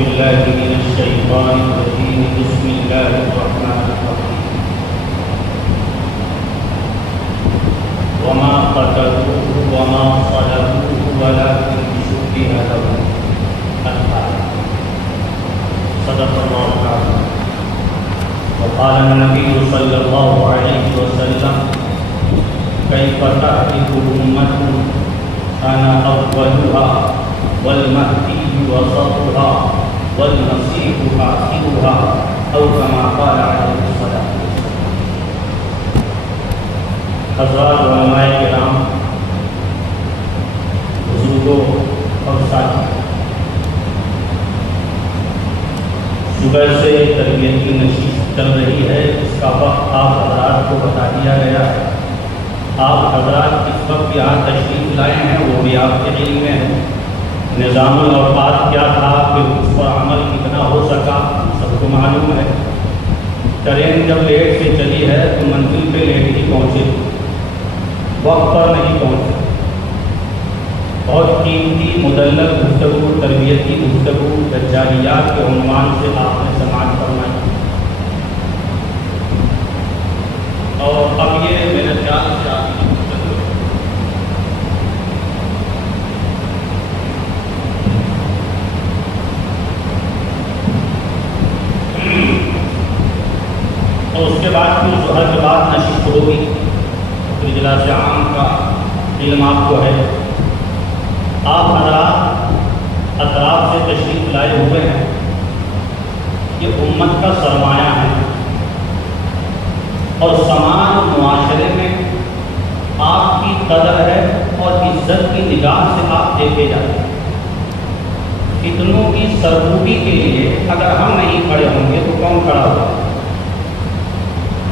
بالله من الشيطان الرجيم بسم الله الرحمن الرحيم وما قتلوه وما صلبوه ولكن شبه لهم الآية صدق الله العظيم. وقال النبي صلى الله عليه وسلم كيف تهلك أمة أنا أولها والمهدي وسطها والمسيح آخرها أو كما قال عليه الصلاة والسلام. حضرات علماء کرام، بزرگوں اور ساتھی، صبح سے تربیت کی نشست چل رہی ہے. اس کا وقت آپ حضرات کو بتا دیا گیا ہے. آپ حضرات اس وقت یہاں تشریف لائے ہیں وہ بھی آپ کے علم میں ہے. نظام الاوقات کیا تھا، پھر اس پر عمل کتنا ہو سکا، سب کو معلوم ہے. ٹرین جب لیٹ سے چلی ہے تو منزل پہ لیٹ ہی پہنچے، وقت پر نہیں پہنچے. بہت قیمتی مدلل گفتگو، تربیتی گفتگو دجالیات کے عنوان سے آپ نے سماعت فرمائی. اور اب یہ میرے خیال سے آپ کی گفتگو اور اس کے بعد پھر ظہر کے بعد نشست ہوگی. پھر اجلاس عام کا علم آپ کو ہے. آپ حضرات اطراف سے تشریف لائے ہوئے ہیں. یہ امت کا سرمایہ ہے اور سماج و معاشرے میں آپ کی قدر ہے اور عزت کی نگاہ سے آپ دیکھے جاتے ہیں. فتنوں کی سرکوبی کے لیے اگر ہم نہیں کھڑے ہوں گے تو کون کھڑا ہوگا؟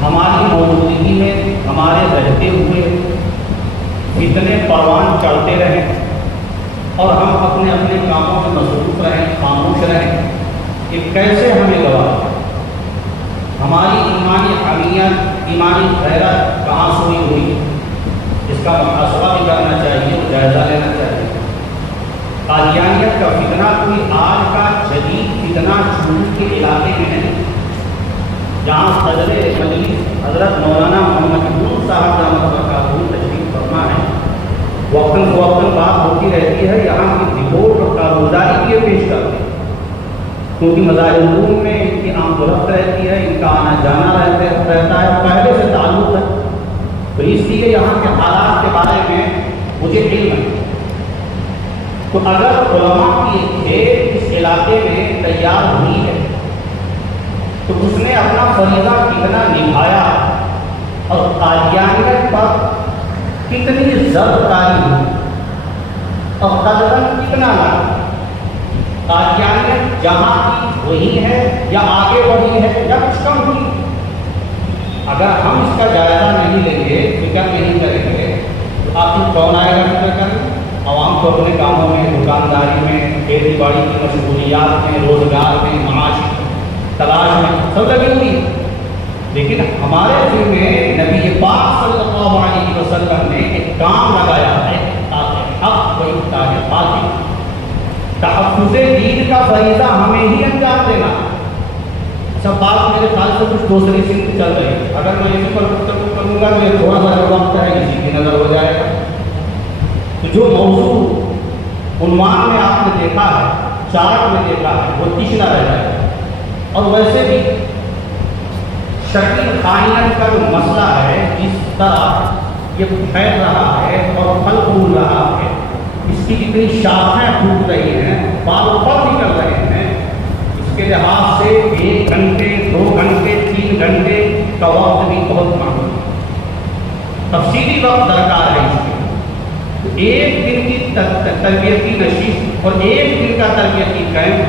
ہماری موجودگی میں ہمارے رہتے ہوئے فتنے پروان چڑھتے رہیں اور ہم اپنے اپنے کاموں میں مصروف رہیں، خاموش رہیں، یہ کیسے ہمیں گوارا؟ ہماری ایمانی حمیت، ایمانی غیرت کہاں سوئی ہوئی؟ اس کا محاسبہ بھی کرنا چاہیے، جائزہ لینا چاہیے. قادیانیت کا فتنہ کوئی آج کا جدید فتنہ چھوٹ کے علاقے میں ہے جہاں صدر مجلس حضرت مولانا محمد نور صاحب دامت برکاتہ تشریف فرما ہے. وقتاً فوقتاً بات ہوتی رہتی ہے، یہاں کی رپورٹ اور کارگزاری بھی پیش کرتے ہیں کیونکہ مظاہر علوم میں ان کی عام رفت رہتی ہے، ان کا آنا جانا رہتا ہے اور پہلے سے تعلق ہے. تو اس لیے یہاں کے حالات کے بارے میں مجھے علم ہے. تو اگر علماء کی ایک کھیل اس علاقے میں تیار ہوئی ہے تو اس نے اپنا فریضہ کتنا نبھایا اور قادیانیت پر کتنی ضرب کاری ہوئی اور قدرن کتنا لگا. قادیانیت جہاں کی وہی ہے یا آگے بڑھی ہے یا کچھ کم ہوئی؟ اگر ہم اس کا جائزہ نہیں لیں گے، فکر نہیں کریں گے تو آخر کون آئے گا فکر کریں؟ عوام کو اپنے کاموں میں، دکانداری میں، کھیتی باڑی کی مشغولیات میں، روزگار میں، معاش تلاش میں سب لگی ہوئی ہے. لیکن ہمارے دل میں نبی پاک صلی اللہ علیہ وسلم نے ایک کام لگایا ہے تاکہ حق و اتباع باطل، تحفظ دین کا فریضہ ہمیں ہی انجام دینا. سب بات میرے خیال سے کچھ دوسری سمت چل رہی ہے. اگر میں اسی پر گفتگو کروں گا تو یہ تھوڑا سا وقت ہے اسی کی نظر ہو جائے گا. تو جو موضوع عنوان میں آپ نے دیکھا ہے، چارٹ میں دیکھا ہے، وہ تیسرا رہ جائے گا. اور ویسے بھی شکیل خانیت کا جو مسئلہ ہے، جس طرح یہ پھیل رہا ہے اور پھل پھول رہا ہے، اس کی جتنی شاخیں پھوٹ رہی ہیں، بال و پر نکل رہے ہیں، اس کے لحاظ سے 1 گھنٹے 2 گھنٹے 3 گھنٹے کا وقت بھی بہت معلوم ہے. تفصیلی وقت درکار ہے اس کے. ایک دن کی تربیتی نشست اور 1 دن کا تربیتی کیمپ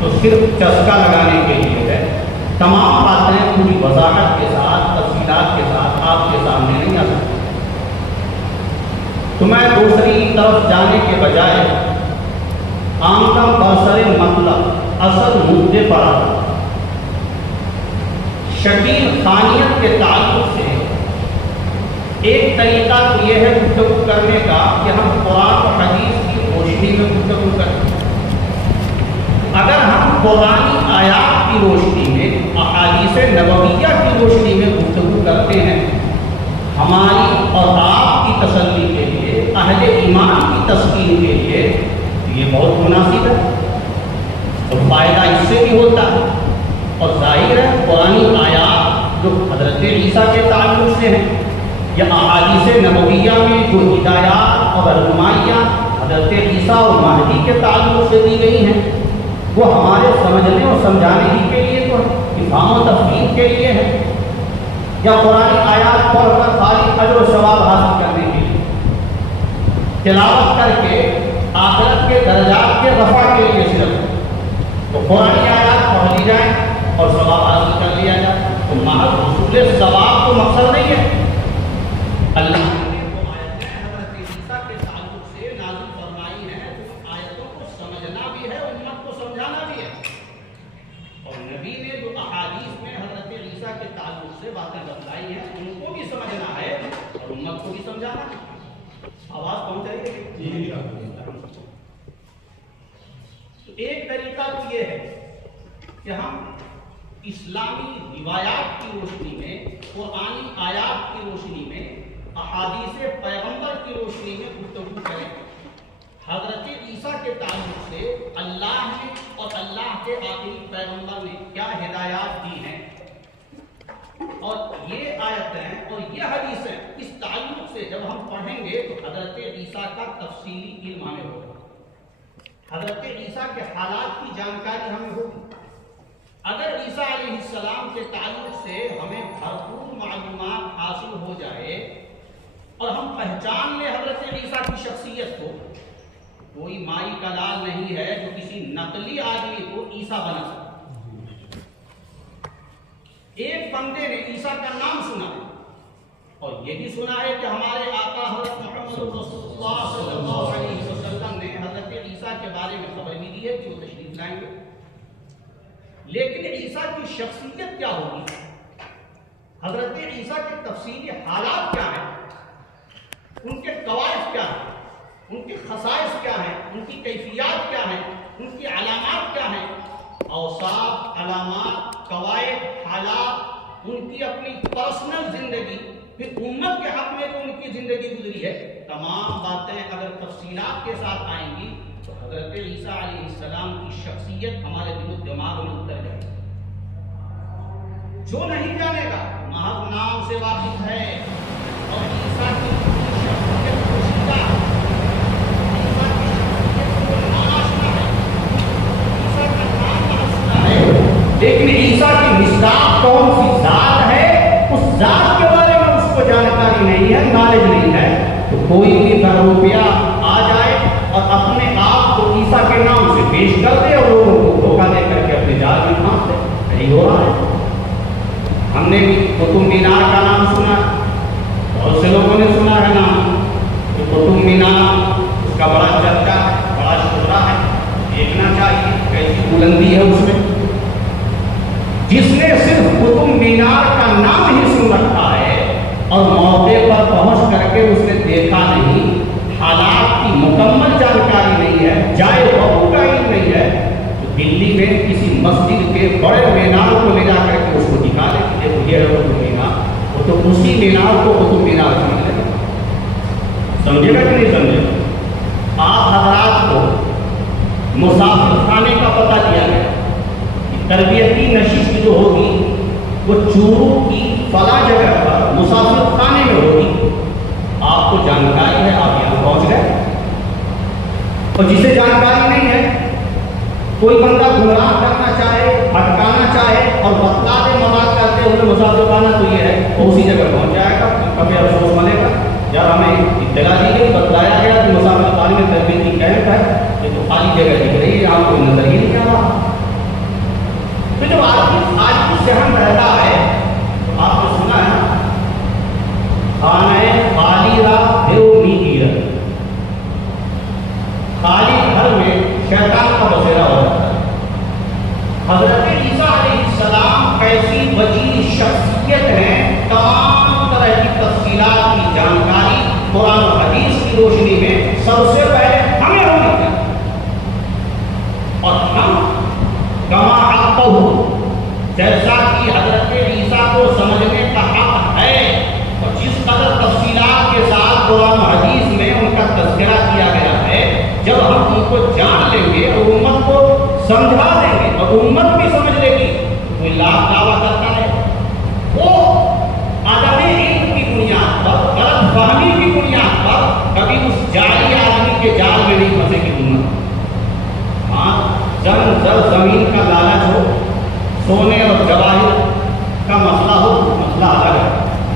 تو صرف چسکا لگانے کے لیے ہے. تمام باتیں پوری وضاحت کے ساتھ، تفصیلات کے ساتھ آپ کے سامنے نہیں آ سکتی. تو میں دوسری طرف جانے کے بجائے عام برسر مطلب اصل مدعے پر آتا. شکیل خانیت کے تعلق سے ایک طریقہ تو یہ ہے گفتگو کرنے کا کہ ہم قرآن و حدیث کی روشنی میں گفتگو کریں. اگر ہم قرآنی آیات کی روشنی میں، احادیث نبویہ کی روشنی میں گفتگو کرتے ہیں، ہماری اور آپ کی تسلی کے لیے، اہل ایمان کی تسکین کے لیے یہ بہت مناسب ہے، تو فائدہ اس سے بھی ہوتا ہے۔ اور ظاہر ہے قرآنی آیات جو حضرت عیسیٰ کے تعلق سے ہیں یا احادیث نبویہ میں جو ہدایات اور رہنمائیاں حضرت عیسیٰ اور مہدی کے تعلق سے دی گئی ہیں، وہ ہمارے سمجھنے اور سمجھانے ہی کے لیے تو ہے، افہام و تفہیم کے لیے ہے، یا قرآن آیات پڑھ کر خالی اجر و ثواب حاصل کرنے کے لیے، تلاوت کر کے آخرت کے درجات کے رفع کے لیے صرف، تو قرآن آیات پڑھ لی جائیں اور ثواب حاصل کر لیا جائے، تو محض حصول ثواب تو مقصد نہیں ہے۔ اللہ نے وہ آیتیں حضرت عیسیٰ کے تعلق سے نازل فرمائی ہیں، تو آیتوں کو سمجھنا بھی ہے، امت کو سمجھانا بھی ہے، اور نبی نے جو احادیث میں حضرت عیسیٰ کے تعلق سے باتیں بتلائی ہیں ان کو بھی سمجھنا ہے اور امت کو بھی سمجھانا ہے۔ آواز پہنچ رہی ہے؟ تو ایک طریقہ تو یہ ہے کہ ہم اسلامی روایات کی روشنی میں، قرآنی آیات کی روشنی میں، احادیث پیغمبر کی روشنی میں گفتگو کریں۔ حضرت عیسیٰ کے تعلق سے اللہ نے اور اللہ کے آخری پیغمبر نے کیا ہدایات دی ہیں، اور یہ آیتیں اور یہ حدیثیں اس تعلق سے جب ہم پڑھیں گے تو حضرت عیسیٰ کا تفصیلی علم ہمیں ہوگا، حضرت عیسیٰ کے حالات کی جانکاری ہمیں ہوگی۔ اگر عیسیٰ علیہ السلام کے تعلق سے ہمیں بھرپور معلومات حاصل ہو جائے اور ہم پہچان لیں حضرت عیسیٰ کی شخصیت کو، کوئی مائی کا لال نہیں ہے جو کسی نقلی آدمی کو عیسیٰ بنا سکتا۔ ایک بندے نے عیسیٰ کا نام سنا ہے اور یہ بھی سنا ہے کہ ہمارے آقا حضرت محمد رسول اللہ صلی اللہ علیہ وسلم نے حضرت عیسیٰ کے بارے میں خبر بھی دی ہے کہ وہ تشریف لائیں گے، لیکن عیسیٰ کی شخصیت کیا ہوگی، حضرت عیسیٰ کے تفصیلی حالات کیا ہیں، ان کے قواعد کیا ہیں، ان کے خصائص کیا ہیں، ان کی کیفیات کیا ہیں، ان کی علامات کیا ہیں، اوصاف، علامات، قواعد، حالات، ان کی اپنی پرسنل زندگی، پھر امت کے حق میں جو ان کی زندگی گزری ہے، تمام باتیں اگر تفصیلات کے ساتھ آئیں گی تو حضرت عیسیٰ علیہ السلام کی شخصیت ہمارے دل و دماغ میں اتر جائے گی۔ جو نہیں جانے گا محض نام سے واقف ہے اور عیسیٰ کی شخصیت کو سیکھا، عیسیٰ کی شخصیت کو ناشنا ہے، عیسیٰ کا نام ناشنا ہے، لیکن عیسیٰ کی مصداق کون سی ذات ہے، اس ذات کے بارے میں اس کو جانکاری نہیں ہے، نالج نہیں ہے، تو کوئی بھی روپیہ آ جائے اور اپنے آپ کو عیسیٰ کے نام سے پیش کر دے اور لوگوں کو دھوکہ دے کر کے اپنے جال میں پھانس دے، یہی ہو رہا ہے۔ ہم نے بھی قطب مینار کا نام سنا، بہت سے لوگوں نے سنا ہے نام، تو قطب مینار اس کا بڑا چرچا ہے، بڑا شہرا ہے، دیکھنا چاہیے کیسی بلندی ہے اس میں۔ جس نے صرف قطب مینار کا نام ہی سن رکھا ہے اور موقع پر پہنچ کر کے اس نے دیکھا نہیں، حالات کی مکمل جانکاری نہیں ہے، جائے وقوع کا علم نہیں ہے، تو دلی میں کسی مسجد کے بڑے مینار کو لے جا کر کے اس کو دکھا دے کہ دیکھو یہ ہے قطب مینار، وہ تو اسی مینار کو قطب مینار سمجھ لے گا۔ سمجھے گا کہ نہیں سمجھے گا؟ آپ حضرات کو مسافر خانے کا پتہ دیا گیا کہ تربیتی نشست جو ہوگی وہ چورو کی فلاں جگہ پر مسافر خانے میں ہوگی، آپ کو جانکاری ہے، آپ یہاں پہنچ گئے، اور جسے جانکاری نہیں ہے کوئی بندہ گمراہ کرنا چاہے، بھٹکانا چاہے اور بتلا دے مذاق کرتے ہوئے مسافر خانہ تو یہ ہے، وہ اسی جگہ پہنچ جائے گا، کبھی افسوس ملے گا یار ہمیں اطلاع دی گئی، بتلایا گیا کہ مسافر خانے میں تربیتی کیمپ ہے، یہ تو خالی جگہ دکھ رہی ہے، آپ کو نظر ہی نہیں آ رہا۔ تو جب آج کی ذہن رہتا ہے تو آپ نے سنا ہے خانہ خالی را دیو نیگیر، خالی گھر میں شیطان کا بسیرا ہو جاتا ہے۔ حضرت عیسیٰ علیہ السلام کیسی وجیح شخصیت ہے، تمام طرح کی تفصیلات کی جانکاری قرآن و حدیث کی روشنی میں سب سے پہلے ہمیں ہونی چاہیے، اور ہم جیسا کہ حضرت عیسیٰ کو سمجھنے کا حق ہے، اور جس قدر تفصیلات کے ساتھ قرآن و حدیث میں ان کا تذکرہ کیا گیا ہے، جب ہم ان کو جان لیں گے اور امت کو سمجھا دیں گے اور امت بھی سمجھ لے گی، کوئی لاکھ دعویٰ کرتا ہے وہ عدم علم کی بنیاد پر، غلط فہمی کی بنیاد پر کبھی اس جعلی آدمی کے جال میں نہیں پھنسے گی امت۔ ہاں، زر زمین کا لالچ ہو، سونے اور جواہر کا مسئلہ ہو، مسئلہ الگ ہے،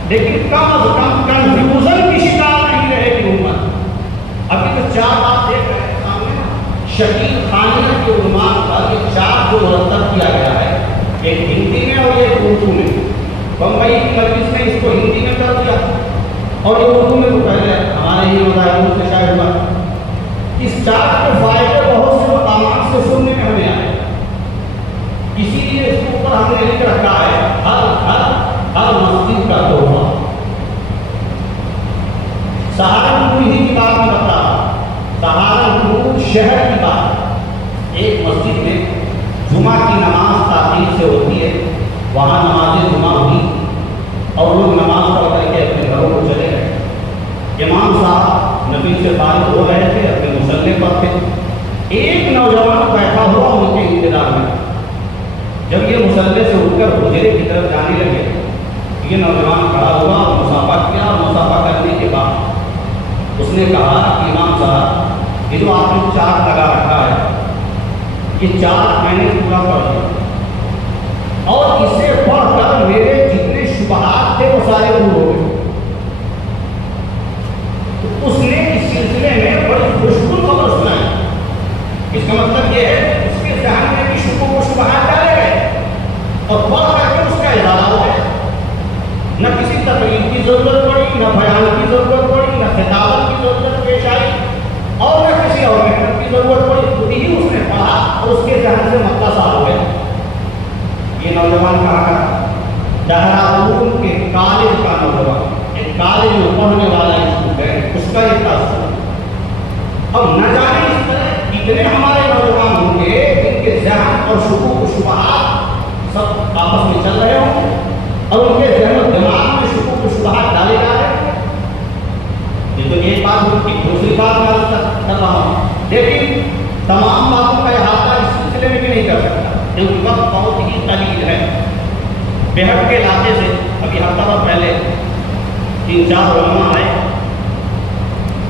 لیکن کم از کم کنفیوژن کی شکار نہیں رہے گی امت۔ ابھی تو 4 بات دیکھ رہے ہیں سامنے، شکیل خانیہ کے عنوان پر یہ 4 جو مرتب کیا گیا ہے، ایک ہندی میں اور ایک اردو میں۔ بمبئی کی مجلس نے اس کو ہندی میں کر دیا اور یہ اردو میں تو پہلے ہمارے ہی مظاہروں سے شاید ہوا۔ اس 4 کے فائدے بہت سے مقامات سے سننے میں ہمیں آئے، اسی لیے اس کے اوپر ہم نے لکھ رکھا ہے ہر مسجد کا تحفہ۔ سہارنپور ہی کی بات میں بتا رہا، سہارنپور شہر کی بات، ایک مسجد میں جمعہ کی نماز تاخیر سے ہوتی ہے، وہاں نماز جمعہ ہوئی اور لوگ نماز پڑھ کر کے اپنے گھروں کو چلے گئے۔ امام صاحب نبی سے فارغ ہو رہے تھے، اپنے مصلی پر تھے، ایک نوجوان بیٹھا ہوا ان کے انتظار میں۔ جب یہ مصلی سے اٹھ کر حجرے کی طرف جانے لگے، یہ نوجوان کھڑا ہوا اور مصافحہ کیا، اور مصافحہ کرنے کے بعد اس نے کہا کہ امام صاحب، یہ جو آپ نے چارٹ لگا رکھا ہے، یہ چارٹ میں نے پورا پڑھ لیا اور اسے پڑھ کر میرے جتنے شبہات تھے وہ سارے دور ہو گئے۔ تو اس نے اس سلسلے میں بڑی خوشگل خبر سنائی۔ اس کا مطلب یہ ہے اس کے ذہن میں بھی شکوک و شبہات ڈالے گئے اور پڑھ کر کے اس کا ازالہ ہو گیا۔ نہ کسی تقریر کی ضرورت پڑی، نہ بیان کی ضرورت پڑی، نہ خطابت کی ضرورت پیش آئی، اور نہ کسی اور محنت کی ضرورت پڑی، خود ہی اس نے پڑھا اور اس کے ذہن سے مسئلہ صاف ہو گیا۔ یہ نوجوان کہاں کا؟ دہرادون کے کالج کا نوجوان، ایک کالج میں پڑھنے والا اسٹوڈنٹ، اس کا یہ تاثر۔ اب نہ جانے اس طرح کتنے ہمارے نوجوان ہوں گے جن کے ذہن اور شکوک و شبہات سب آپس میں چل رہے ہوں گے اور ان کے ذہن و دماغ میں شکوک و شبہات ڈالے جا رہے ہیں۔ یہ تو ایک بات ہوتی، دوسری بات میں عرض کر رہا ہوں، لیکن تمام باتوں کا احاطہ اس سلسلے میں بھی نہیں کر سکتا کیونکہ وقت بہت ہی قلیل ہے۔ بہٹ کے علاقے سے ابھی ہفتہ بھر پہلے 3-4 علماء آئے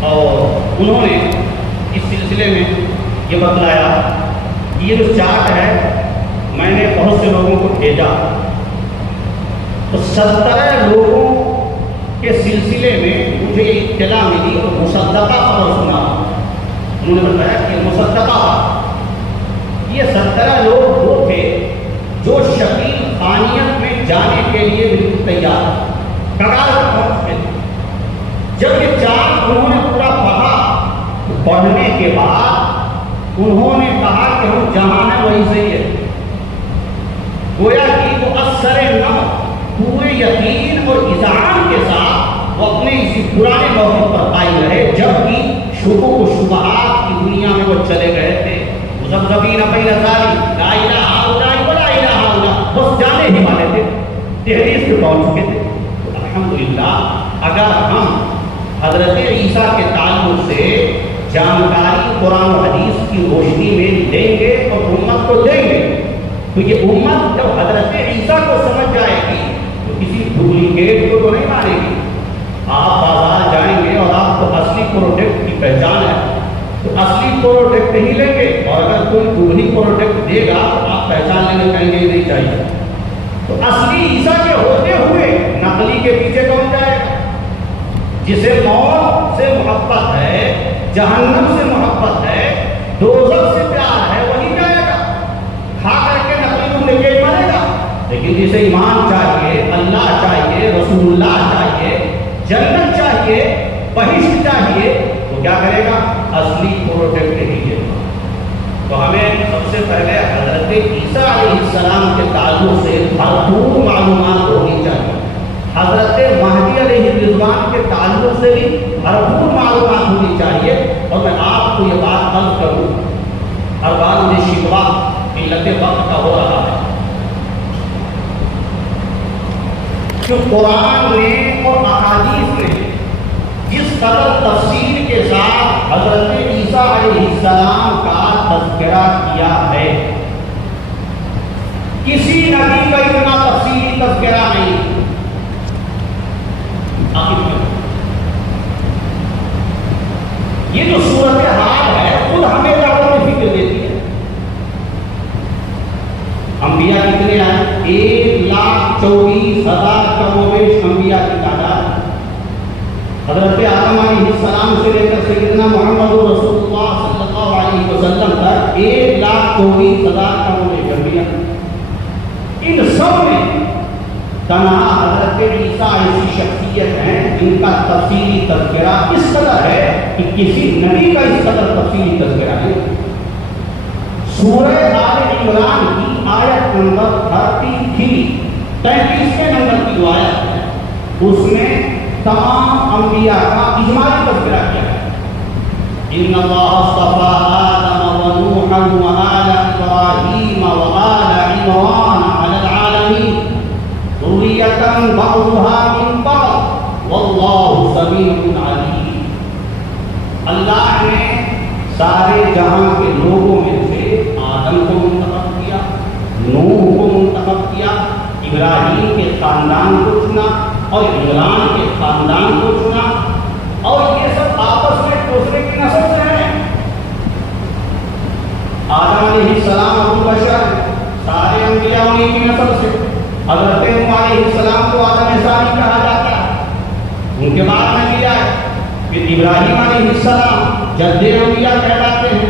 اور انہوں نے اس سلسلے میں یہ بتلایا کہ یہ جو چارٹ ہے میں نے بہت سے لوگوں کو بھیجا، تو 17 لوگوں کے سلسلے میں مجھے اطلاع ملی اور مصدقہ خبر سنا۔ انہوں نے بتایا کہ مصدقہ یہ 17 لوگ وہ تھے جو شکیل خانیت میں جانے کے لیے بالکل تیار کگار پر پہنچ گئے۔ جب یہ 4 انہوں نے پورا پڑھا، پڑھنے کے بعد انہوں نے کہا کہ ہم جہاں ہیں وہی صحیح ہے۔ گویا کہ وہ اثر نو پورے یقین اور اذعان کے ساتھ وہ اپنے اسی پرانے موقف پر قائم رہے، جبکہ شکوک و شبہات کی دنیا میں وہ چلے گئے تھے۔ مذبذبین بین ذالک لا الہ الا اللہ ولا الہ الا اللہ، بس جانے ہی والے تھے، تحریر سے پہنچ چکے تھے۔ تو الحمدللہ اگر ہم حضرت عیسیٰ کے تعلق سے جانکاری قرآن و حدیث کی روشنی میں لیں گے اور امت کو دیں گے، تو یہ امت جب حضرت عیسیٰ کو سمجھ جائے گی تو کسی ڈپلیکیٹ کو تو نہیں مانے گی۔ آپ بازار جائیں گے اور آپ کو اصلی پروڈکٹ کی پہچان ہے تو اصلی پروڈکٹ ہی لیں گے، اور اگر کوئی ڈپلی پروڈکٹ دے گا تو آپ پہچان لینے کہیں گے نہیں چاہیے۔ تو اصلی عیسیٰ کے ہوتے ہوئے نقلی کے پیچھے کون جائے گا؟ جسے موت سے محبت ہے، جہنم سے محبت ہے، دوزخ سے پیار ہے، وہی جائے گا۔ کھا کر کے نقلی ڈپلیکیٹ مارے گا، لیکن جسے ایمان چاہیے، اللہ چاہیے، رسول اللہ چاہیے، جنت چاہیے، بہشت چاہیے، تو کیا کرے گا؟ اصلی پروڈکٹ ہی لے گا۔ تو ہمیں سب سے پہلے حضرت عیسیٰ علیہ السلام کے تعلق سے بھرپور معلومات ہونی چاہیے، حضرت مہدی علیہ الرضوان کے تعلق سے بھی بھرپور معلومات ہونی چاہیے۔ اور میں آپ کو یہ بات عرض کروں، ہر بار مجھے شکوہ قلت وقت کا ہو رہا ہے، کہ قرآن نے اور احادیث نے جس قدر تفصیل کے ساتھ حضرت عیسیٰ علیہ السلام کا تذکرہ کیا ہے، کسی نبی کا اتنا تفصیلی تذکرہ نہیں۔ یہ جو صورتحال ہے خود ہمیں زیادہ فکر دیتی ہے۔ انبیاء کتنے آئے؟ 1,24,000 کم و بیش انبیاء کی تعداد۔ حضرت آدم علیہ السلام سے لے کر سیدنا محمد رسول اللہ صلی اللہ علیہ وسلم تک 1,24,000 کم و بیش انبیاء۔ ان سب میں تنہا حضرت عیسیٰ ایسی شخصیت ہیں جن کا تفصیلی تذکرہ اس قدر ہے کہ کسی نبی کا اس قدر تفصیلی تذکرہ نہیں۔ سورہ آل عمران کی آیت نمبر 33 نمبر کی جو آیت ہے اس میں تمام انبیاء کا اجمالی تذکرہ کیا ہے۔ ان اللہ اصطفى آدم ونوحا وآل ابراہیم وآل عمران علی العالمین ذریۃ بعضها من بعض واللہ سمیع علیم۔ اللہ نے سارے جہاں کے لوگوں میں سے آدم کو منتخب کیا، نوح کو منتخب کیا، ابراہیم کے خاندان کو چنا اور عمران کے خاندان کو چنا، اور یہ سب آپس میں دوسرے کی نسل سے ہیں۔ آدم علیہ السلام ابو بشر، سارے انبیاء انہیں کی نسل سے۔ حضرت نوح علیہ السلام کو آدم ثانی کہا جاتا ہے۔ ان کے بعد میں لیا ہے کہ ابراہیم علیہ السلام جد انبیاء کہلاتے ہیں،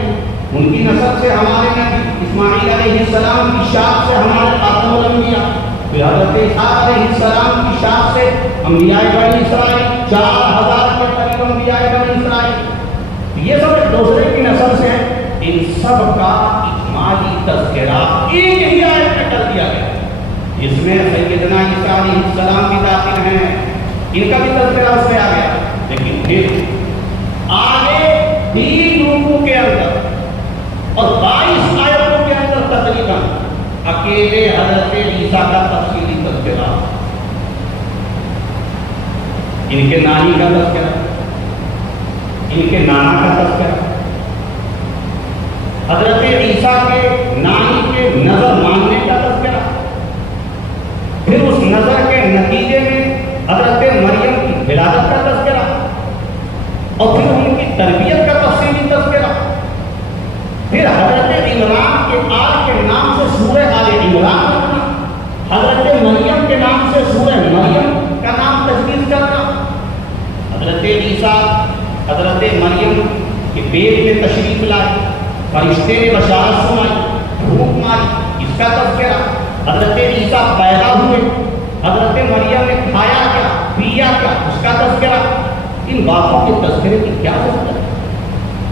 ان کی نسل سے ہمارے نبی اسماعیل علیہ السلام کی شاخ سے ہمارے خاتم الانبیاء، پھر حضرت اسحاق علیہ السلام کی شاخ سے انبیاء بنی اسرائیل، 4,000 کے قریب انبیاء بنی اسرائیل، یہ سب ایک دوسرے کی نسل سے ہیں۔ ان سب کا اجمالی تذکرہ ایک ہی آیت میں کر دیا گیا، جس میں سیدنا عیسیٰ علیہ السلام بھی داخل ہیں، ان کا بھی تذکرہ اس میں آ گیا۔ لیکن پھر آگے 3 رکوع کے اندر اور 22 آیتوں کے اندر تقریباً اکیلے حضرت عیسیٰ کا تفصیلی تذکرہ، ان کے نانی کا تذکرہ، ان کے نانا کا تذکرہ، حضرت عیسیٰ کے نانی کے نظر ماننے کا تذکرہ، پھر اس نظر کے نتیجے میں حضرت مریم کی ولادت کا تذکرہ، اور پھر ان کی تربیت کا تفصیلی تذکرہ، پھر حضرت عمران کے آل کے نام سے سورہ آل عمران رکھنا، حضرت مریم کے نام سے سورہ مریم کا نام تجویز کرنا، حضرت عیسیٰ حضرت مریم کے پیٹ میں تشریف لائے، فرشتے نے بشارت سنائی، پھونک ماری، اس کا تذکرہ، حضرت عیسیٰ پیدا ہوئے، حضرت مریم نے کھایا کیا، پیا کیا، اس کا تذکرہ۔ ان باتوں کے تذکرے کی کیا ضرورت ہے؟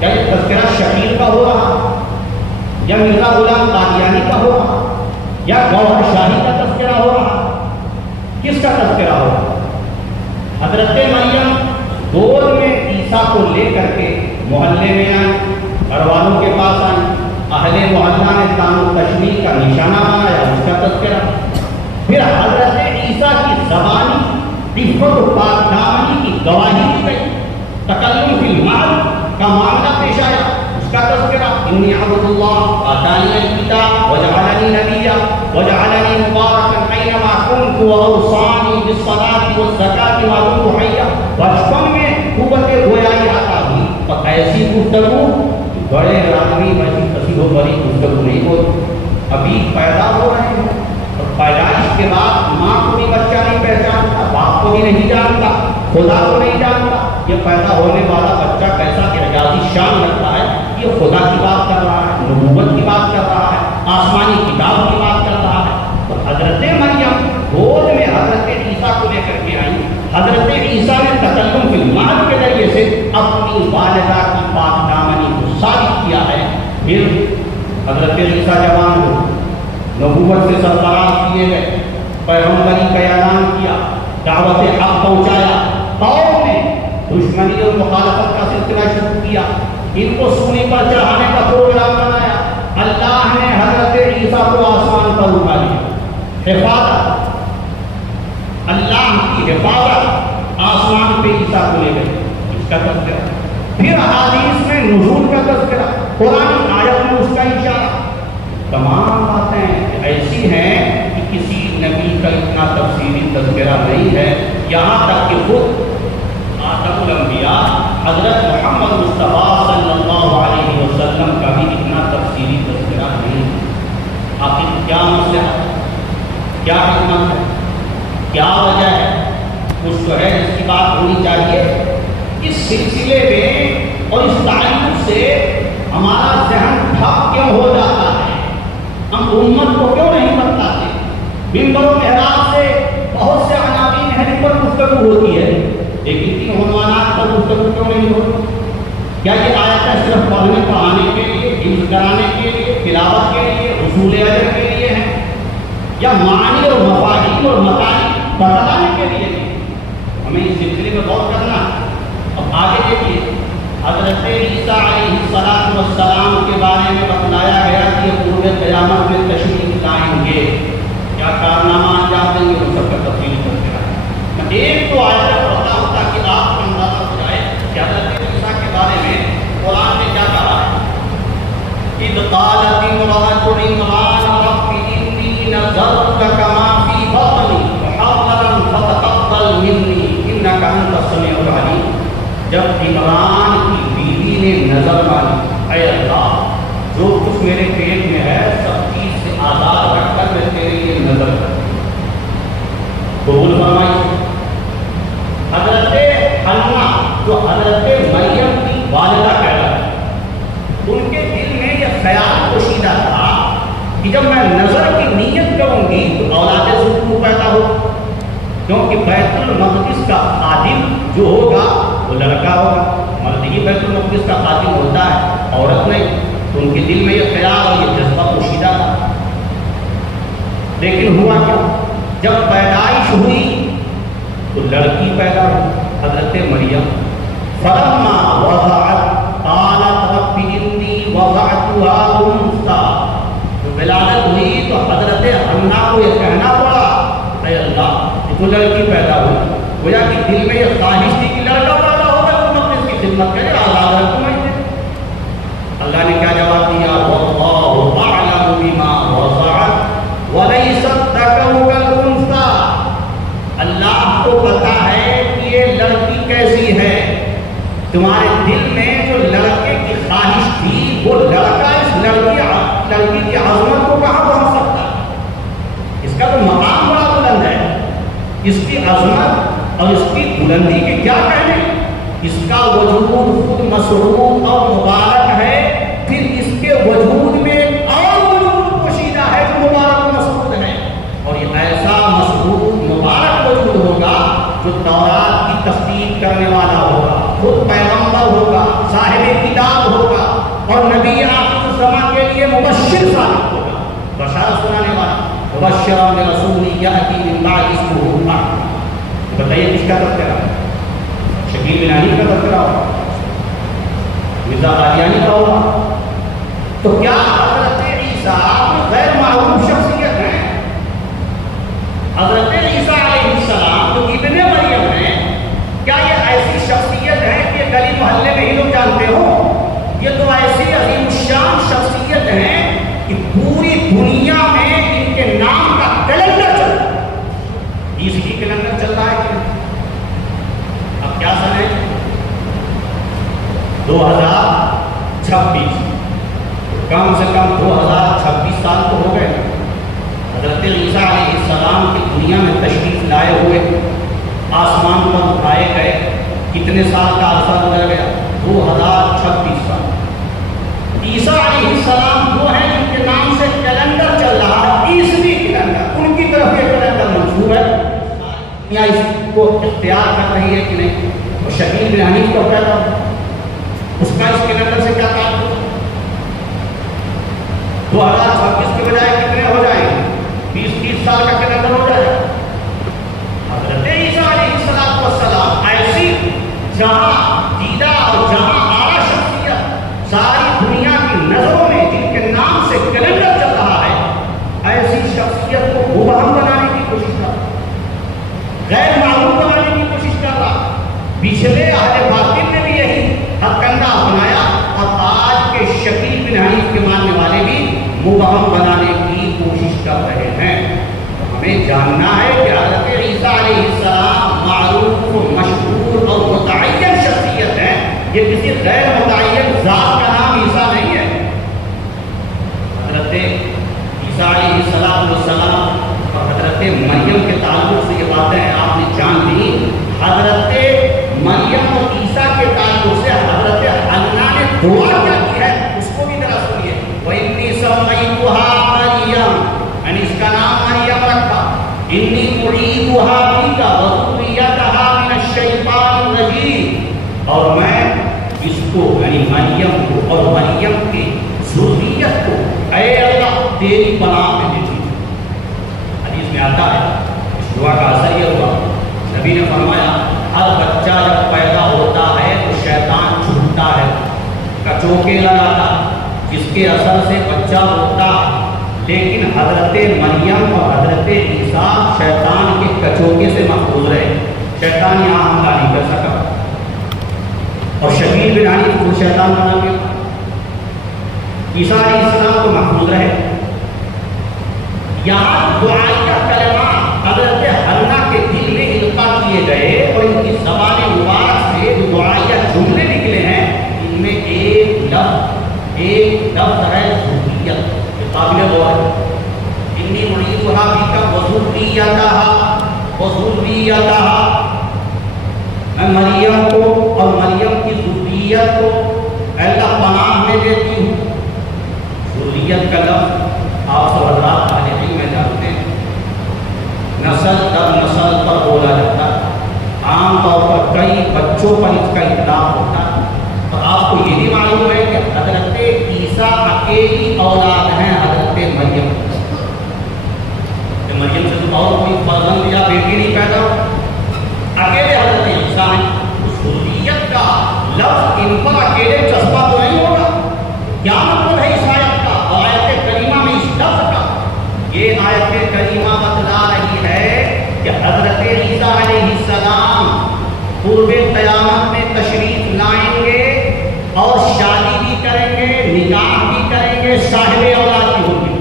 کیا یہ تذکرہ شبیر کا ہو رہا، یا مرزا غلام قادیانی کا ہو رہا، یا گوہر شاہی کا تذکرہ ہو رہا؟ کس کا تذکرہ ہو رہا؟ حضرت مریم گود میں عیسیٰ کو لے کر کے محلے میں آئی، گھر والوں کے پاس آئی، اہل محلہ نے تان و تشمیل کا نشانہ بنایا، اس کا تذکرہ۔ پھر حضرت عیسیٰ کی زبانی عفت و پاک دامنی کی گواہی دی گئی، تکلم فی المہد کا معاملہ پیش آیا، اس کا تذکرہ۔ انی عبد اللہ آتانی الکتاب وجعلنی نبیا وجعلنی مبارکا اینما کنت واوصانی بالصلاۃ والزکاۃ ما دمت حیا۔ بچپن میں قوت گویائی عطا ہوئی، اور ایسی گفتگو بڑے آدمی ویسی فصیح و بڑی گفتگو نہیں ہوتی۔ ابھی پیدا ہو رہے ہیں اور پیدائش کے بعد ماں کو بھی بچہ نہیں پہچانتا، باپ کو بھی نہیں جانتا، خدا کو نہیں جانتا۔ یہ پیدا ہونے والا بچہ کیسا اعجازی شان لگتا ہے، یہ خدا کی بات کر رہا ہے، نبوت کی بات کر رہا ہے، آسمانی کتاب کی بات کر رہا ہے۔ تو حضرت مریم گود میں حضرت عیسیٰ کو لے کر کے آئی، حضرت عیسیٰ نے تکلم فی المہد کے ذریعے سے اپنی والدہ کی پاک دامنی کو ثابت کیا ہے۔ پھر حضرت عیسیٰ جوان ہو، نبوت سے سرفراز کیے گئے، پیغمبری کا اعلان کیا، دعوت حق پہنچایا، قوم نے دشمنی اور مخالفت کا سلسلہ شروع کیا، ان کو سولی پر چڑھانے کا پروگرام بنایا۔ اللہ نے حضرت عیسیٰ کو آسمان پر اٹھا لیا، حفاظت، اللہ حفاظت آسمان پہ عیسیٰ کو لے گئے، اس کا تذکرہ، پھر احادیث میں نزول کا تذکرہ، قرآن آیت میں اس کا اشارہ، تمام باتیں ایسی ہیں کہ کسی نبی کا اتنا تفصیلی تذکرہ نہیں ہے، یہاں تک کہ خود خاتم الانبیاء حضرت محمد مصطفیٰ صلی اللہ علیہ وسلم کا بھی اتنا تفصیلی تذکرہ نہیں ہے۔ آخر کیا مسئلہ ہے، کیا حکمت ہے، کیا وجہ ہے، کچھ تو ہے جس کی بات ہونی چاہیے۔ اس سلسلے میں اور اس تعلق سے ہمارا ذہن ٹھپ کیوں ہو جاتا ہے، ہم امت کو کیوں نہیں بتاتے؟ منبر و محراب سے بہت سے عناوین ہیں جن پر گفتگو ہوتی ہے، لیکن ان عنوانات پر گفتگو کیوں نہیں ہوتی؟ کیا یہ آیتیں صرف پڑھنے پڑھانے کے لیے، حفظ کرانے کے لیے، تلاوت کے لیے، حصول اجر کے لیے ہیں، یا معنی اور مفاہیم اور مطالب بتلانے کے لیے ہیں؟ ہمیں اس سلسلے میں غور کرنا ہے۔ اب آگے دیکھیے، حضرت عیسیٰ علیہ السلام کے بارے میں بتلایا گیا کہ یہ قرب قیامت میں تشریف لائیں گے، کیا کارنامہ انجام دیں گے، ان سب کا تفصیل کرتے ہیں۔ میں ایک تو آیت پڑھتا ہوں تاکہ آپ کو اندازہ ہو جائے کہ حضرت عیسیٰ کے بارے میں قرآن نے کیا کہا ہے۔ اذ قالت امرأة عمران رب إني نذرت لك ما في بطني محررا فتقبل مني إنك أنت السميع العليم۔ جب عمران کی بیوی نے نظر مانی، اے اللہ جو کچھ میرے پیٹ میں ہے سب چیز سے آزاد رکھ کر میں تیرے لیے نظر کرتی ہوں، قبول فرمائی۔ حضرت حنہ جو حضرت مریم کی والدہ کہلاتی، ان کے دل میں یہ خیال پوشیدہ تھا کہ جب میں نظر کی نیت کروں گی تو اولاد ذکور پیدا ہو، کیونکہ بیت المقدس کا خادم جو ہوگا وہ لڑکا ہوگا، مرد ہی بیت المقدس کا خادم ہوتا ہے، عورت نہیں۔ تو ان کے دل میں یہ خیال اور یہ جذبہ پوشیدہ تھا، لیکن ہوا کیا؟ جب پیدائش ہوئی تو لڑکی پیدا ہوئی، حضرت مریم۔ فلما وضعت قالت رب انی وضعتها انثى، تو ولادت ہوئی تو حضرت حنہ کو یہ کہنا پڑا، اے اللہ تو لڑکی پیدا ہوئی، گویا کہ دل میں یہ خواہش تھی کہ لڑکا پیدا ہوگا تو مقدس کی خدمت کرے، آزاد رکھوں میں۔ اللہ نے کیا جواب دیا؟ واللہ اعلم بما وضعت وليس الذكر كالانثى، اللہ کو پتا ہے کہ یہ لڑکی کیسی ہے، تمہارے دل میں جو لڑکے کی خواہش تھی وہ لڑکا اس لڑکی کی عظمت کو کہاں پہنچ سکتا ہے؟ اس کا تو مقام بڑا بلند ہے، اس کی عظمت اور اس کی بلندی کے کیا کہنے، اس کا وجود خود مسرور اور مبارک ہے، پھر اس کے وجود میں اور وجود پوشیدہ ہے جو مبارک و مسرور ہے، اور یہ ایسا مسرور مبارک وجود ہوگا جو تورات کی تصدیق کرنے والا ہوگا، خود پیغمبر ہوگا، صاحب کتاب ہوگا، اور نبی آخر الزمان کے لیے مبشر ثابت ہوگا، بشارت سنانے والا، مبشرا برسول یأتی من بعد اسمہ احمد۔ بتائیے کس کا تذکرہ ہے؟ شکیل بن علی کا تذکرہ ہوگا، مرزا قادیانی کا ہوگا۔ تو کیا حضرت عیسیٰ غیر معروف شخصیت ہیں؟ حضرت عیسیٰ علیہ السلام جو ابن مریم ہیں، کیا یہ ایسی شخصیت ہے کہ گلی محلے میں ہی لوگ جانتے ہو؟ یہ تو ایسی عظیم الشان شخصیت ہیں کہ پوری دنیا میں ان کے نام کا کیلنڈر چل رہا ہے۔ عیسوی کیلنڈر چل رہا ہے کہ اب کیا سن ہے؟ 2026، کم سے کم 2026 سال تو ہو گئے حضرت عیسیٰ علیہ السلام کی دنیا میں تشریف لائے ہوئے، آسمان پر اٹھائے گئے، کتنے سال کا عرصہ گزر گیا؟ 2026 سال۔ عیسیٰ علیہ السلام وہ ہیں جن کے نام سے کیلنڈر چل رہا ہے، عیسوی کیلنڈر، ان کی طرف یہ کیلنڈر منسوب ہے، دنیا اس کو اختیار کر رہی ہے کہ نہیں؟ اور شکیل بن حنیف کو کہتا اس کا اس کیلنڈر سے کیا تعلق؟ 2026 کے بجائے کتنے ہو جائیں گے؟ 20-30 سال کا کیلنڈر ہو جائے گا۔ حضرت عیسیٰ علیہ السلام ایسی جہاں دیدہ اور جہاں آرا شخصیت ساری دنیا کی نظروں میں جن کے نام سے پچھلے اہل باطل نے بھی یہی حق کنڈا اپنایا اور آج کے شکیل بن حنیف کے ماننے والے بھی مبہم بنانے کی کوشش کر رہے ہیں۔ ہمیں جاننا ہے کہ حضرت عیسیٰ علیہ السلام معروف مشہور اور متعین شخصیت ہے، یہ کسی غیر متعین ذات کا نام عیسیٰ نہیں ہے۔ حضرت عیسیٰ علیہ السلام اور حضرت مریم کے تعلق سے یہ باتیں آپ نے جان لی۔ حضرت مریم اور عیسیٰ کے تعلق سے حضرت حنہ نے دعا کیا کی ہے اس کو بھی ذرا سنیے۔ وَإِنِّي سَمَّيْتُهَا مَرْيَمَ، میں نے اس کا نام مریم رکھا، إِنِّي أُعِيذُهَا بِكَ وَذُرِّيَّتَهَا مِنَ الشَّيْطَانِ الرَّجِيمِ، اور میں اس کو یعنی مریم کو اور مریم کی ذریت کو اے اللہ تیری پناہ میں دیتی ہوں۔ حدیث میں آتا ہے اس دعا کا اثر یہ ہوا، نبی نے فرمایا ہر بچہ جب پیدا ہوتا ہے تو شیطان چھوٹتا ہے، کچوکے لگاتا، جس کے اثر سے بچہ ہوتا، لیکن حضرت مریم اور حضرت عیسیٰ شیطان کے کچوکے سے محفوظ رہے، شیطان یہاں حملہ نہیں کر سکا، اور شکیل بن حنیف کو شیطان بنا کے عیسیٰ علیہ السلام کو محفوظ رہے۔ یہاں دعائیہ کلمات حضرت حنہ کے دل میں القاء کیے گئے اور ان کی زبان مبارک سے جو دعائیہ جملے نکلے ہیں ان میں ایک لفظ ہے ذریت، یہ قابل غور ہے۔ انی اعیذها بک وذریتها، میں مریم کو اور مریم کی ذریت کو اللہ پناہ میں دیتی ہوں۔ ذریت کا لفظ آپ سب حضرات اہل علم میں جانتے ہیں، نسل در نسل پر بولا جاتا ہے، عام طور پر کئی بچوں پر اس کا اطلاق ہوتا ہے، اور آپ کو یہ بھی معلوم ہے کہ حضرت عیسیٰ اکیلی اولاد ہیں حضرت مریم، کہ مریم سے تو اور کوئی فرزند یا بیٹی نہیں پیدا ہو، اکیلے حضرت عیسیٰ ہیں۔ اس ذریت کا لفظ ان پر اکیلے چسپا تو نہیں ہوگا، کیا مطلب ہے اس آیت کا اور آیت کریمہ میں اس لفظ کا؟ یہ آیت کریمہ بتلا رہی ہے کہ حضرت عیسیٰ علیہ السلام قرب قیامت میں تشریف لائیں گے اور شادی بھی کریں گے، نکاح بھی کریں گے، صاحب اولاد بھی ہوں گے،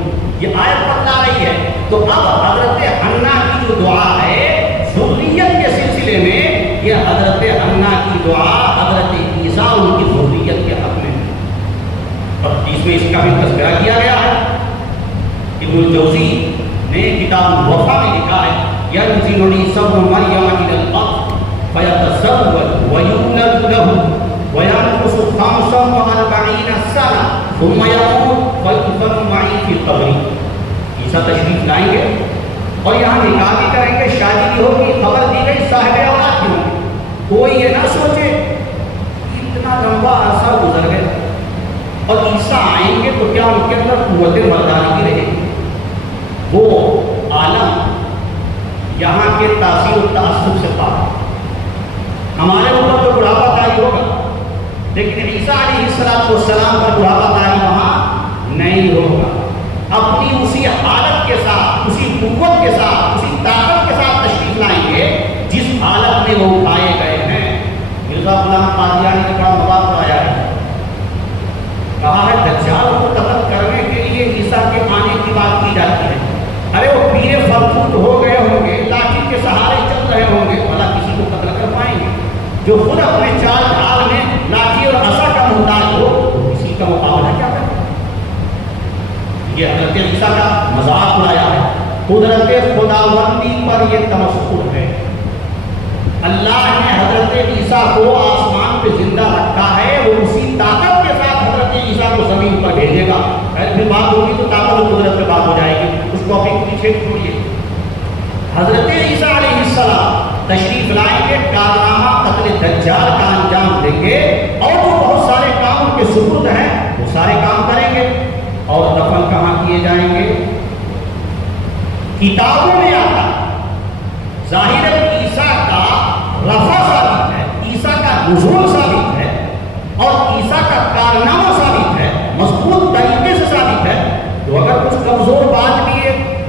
یہ آیت بتلا رہی ہے۔ تو اب حضرت حنہ کی جو دعا ہے ذریت کے سلسلے میں، یہ حضرت حنہ کی دعا حضرت عیسیٰ ان کی ذریت کے حق میں، اور اس میں اس کا بھی تذکرہ کیا گیا ہے۔ ابن الجوزی نے کتاب الوفا میں لکھا ہے ينزل عیسی ابن مریم الى الارض فيتزوج ويولد له ويمكث 45 سنة ثم يموت فيدفن معه في قبره۔ عیسیٰ تشریف لائیں گے اور یہاں نکاح بھی کریں گے، شادی بھی ہوگی، خبر دی گئی صاحب اولاد بھی ہوں گے۔ کوئی یہ نہ سوچے اتنا لمبا عرصہ گزر گیا اور عیسیٰ آئیں گے تو کیا ان کے اندر قوت مردانگی رہے گی؟ وہ عالم یہاں کے تاثیر و تعصب سے پاک، ہمارے اوپر تو بڑھاپا طاری ہوگا، لیکن عیسیٰ علیہ السلام پر بڑھاپا طاری وہاں نہیں ہوگا۔ اپنی اسی حالت کے ساتھ، اسی قوت کے ساتھ، اسی طاقت کے ساتھ تشریف لائیں گے جس حالت میں وہ اٹھائے گئے ہیں۔ مرزا غلام قادیانی نے بڑا مواد پڑھایا ہے، کہا ہے دجال کو قتل کرنے کے لیے عیسیٰ کے آنے کی بات کی جاتی ہے۔ ارے وہ پیرے فرفوٹ ہو گئے ہوں گے، لاٹھی کے سہارے چل رہے ہوں گے، بھلا کسی کو قتل کر پائیں گے؟ جو خود اپنے چال ڈھال میں لاٹھی اور عصا کا محتاج ہو تو کسی کا مقابلہ کیا کرے؟ یہ حضرت عیسیٰ کا مذاق اڑایا ہے۔ قدرت خداوندی پر یہ تمسخر ہے۔ اللہ نے حضرت عیسیٰ کو آسمان پہ زندہ رکھا ہے، وہ اسی طاقت کے ساتھ حضرت عیسیٰ کو زمین پر بھیجے گا۔ پھر بات ہوگی تو طاقت و قدرت پہ بات ہو جائے گی، اس ٹاپک پیچھے چھوڑیے۔ حضرت عیسیٰ علیہ السلام تشریف لائیں گے، کارنامہ قتل دجال کا انجام دیں گے، اور جو بہت سارے کام ان کے سپرد ہیں وہ سارے کام کریں گے۔ اور دفن کہاں کیے جائیں گے؟ کتابوں میں آتا ظاہر عیسیٰ کا رفع ثابت ہے، عیسیٰ کا نزول ثابت ہے، اور عیسیٰ کا کارنامہ ثابت ہے، مضبوط طریقے سے ثابت ہے۔ تو اگر کچھ کمزور بات بھی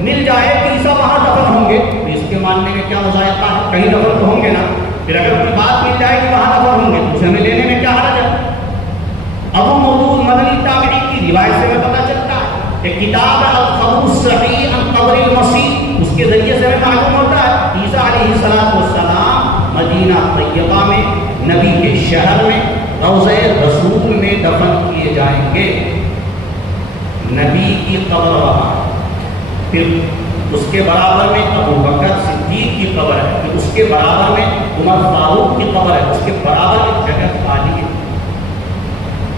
مل جائے کہ عیسیٰ وہاں دفن ہوں گے تو اس کے ماننے میں کیا مذائقہ ہے؟ کہیں دفن تو ہوں گے نا، پھر اگر کوئی بات مل جائے کہ وہاں دفن ہوں گے تو اسے ہمیں لینے میں کیا حرج ہے؟ ابو مودود مدنی تابعی کی روایت سے ہمیں پتہ چلتا ہے کہ کتاب القبر الصحیح عن قبر المسیح اس کے ذریعے سے ہمیں معلوم ہوتا ہے عیسیٰ علیہ السلام مدینہ طیبہ میں نبی کے شہر میں روضہ رسول میں دفن کیے جائیں گے. نبی کی قبر وہاں، پھر اس کے برابر میں ابو بکر صدیق کی قبر ہے، پھر اس کے برابر میں عمر فاروق کی قبر ہے، اس کے برابر ایک جگہ خالی ہے.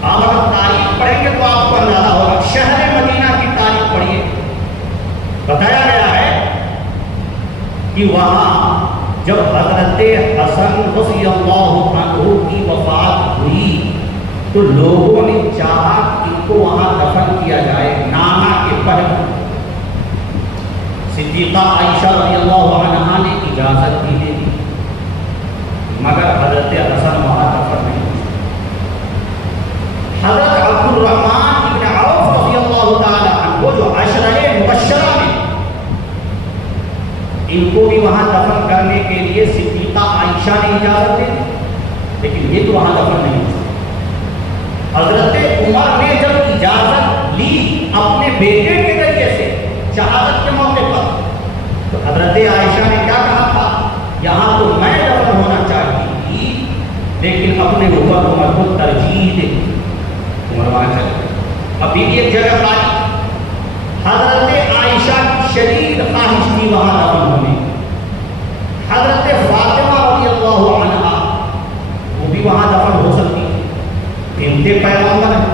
آپ اگر تاریخ پڑھیں گے تو آپ کو اندازہ ہوگا. شہر مدینہ کی تاریخ پڑھیے، بتایا گیا ہے کہ وہاں جب حضرت حسن رضی اللہ عنہ کی وفات ہوئی تو لوگوں نے چاہا ان کو وہاں دفن کیا جائے نانا کے پہلے. صدیقہ عائشہ رضی اللہ عنہا نے اجازت دی تھی مگر حضرت حسن وہاں دفن نہیں ہوئے. حضرت عبد الرحمن ابن عوف رضی اللہ تعالی عنہ وہ جو عشرہ مبشرہ میں ان کو بھی وہاں دفن کرنے کے لیے صدیقہ عائشہ نے اجازت دی، لیکن یہ تو وہاں دفن نہیں ہو سکتے. حضرت عمر نے جب اجازت لی اپنے بیٹے کے ذریعے سے شہادت کے موقع پر تو حضرت عائشہ نے کیا کہا تھا؟ یہاں تو میں دفن ہونا چاہتی تھی لیکن اپنے اوپر عمر کو ترجیح دے. عمر وہاں چلے، ابھی بھی ایک جگہ خالی. حضرت عائشہ کی شدید خواہش تھی وہاں دفن ہونے. حضرت فاطمہ رضی اللہ عنہا وہ بھی وہاں دفن ہو سکتی تھی، بنتے پیغمبر ہیں،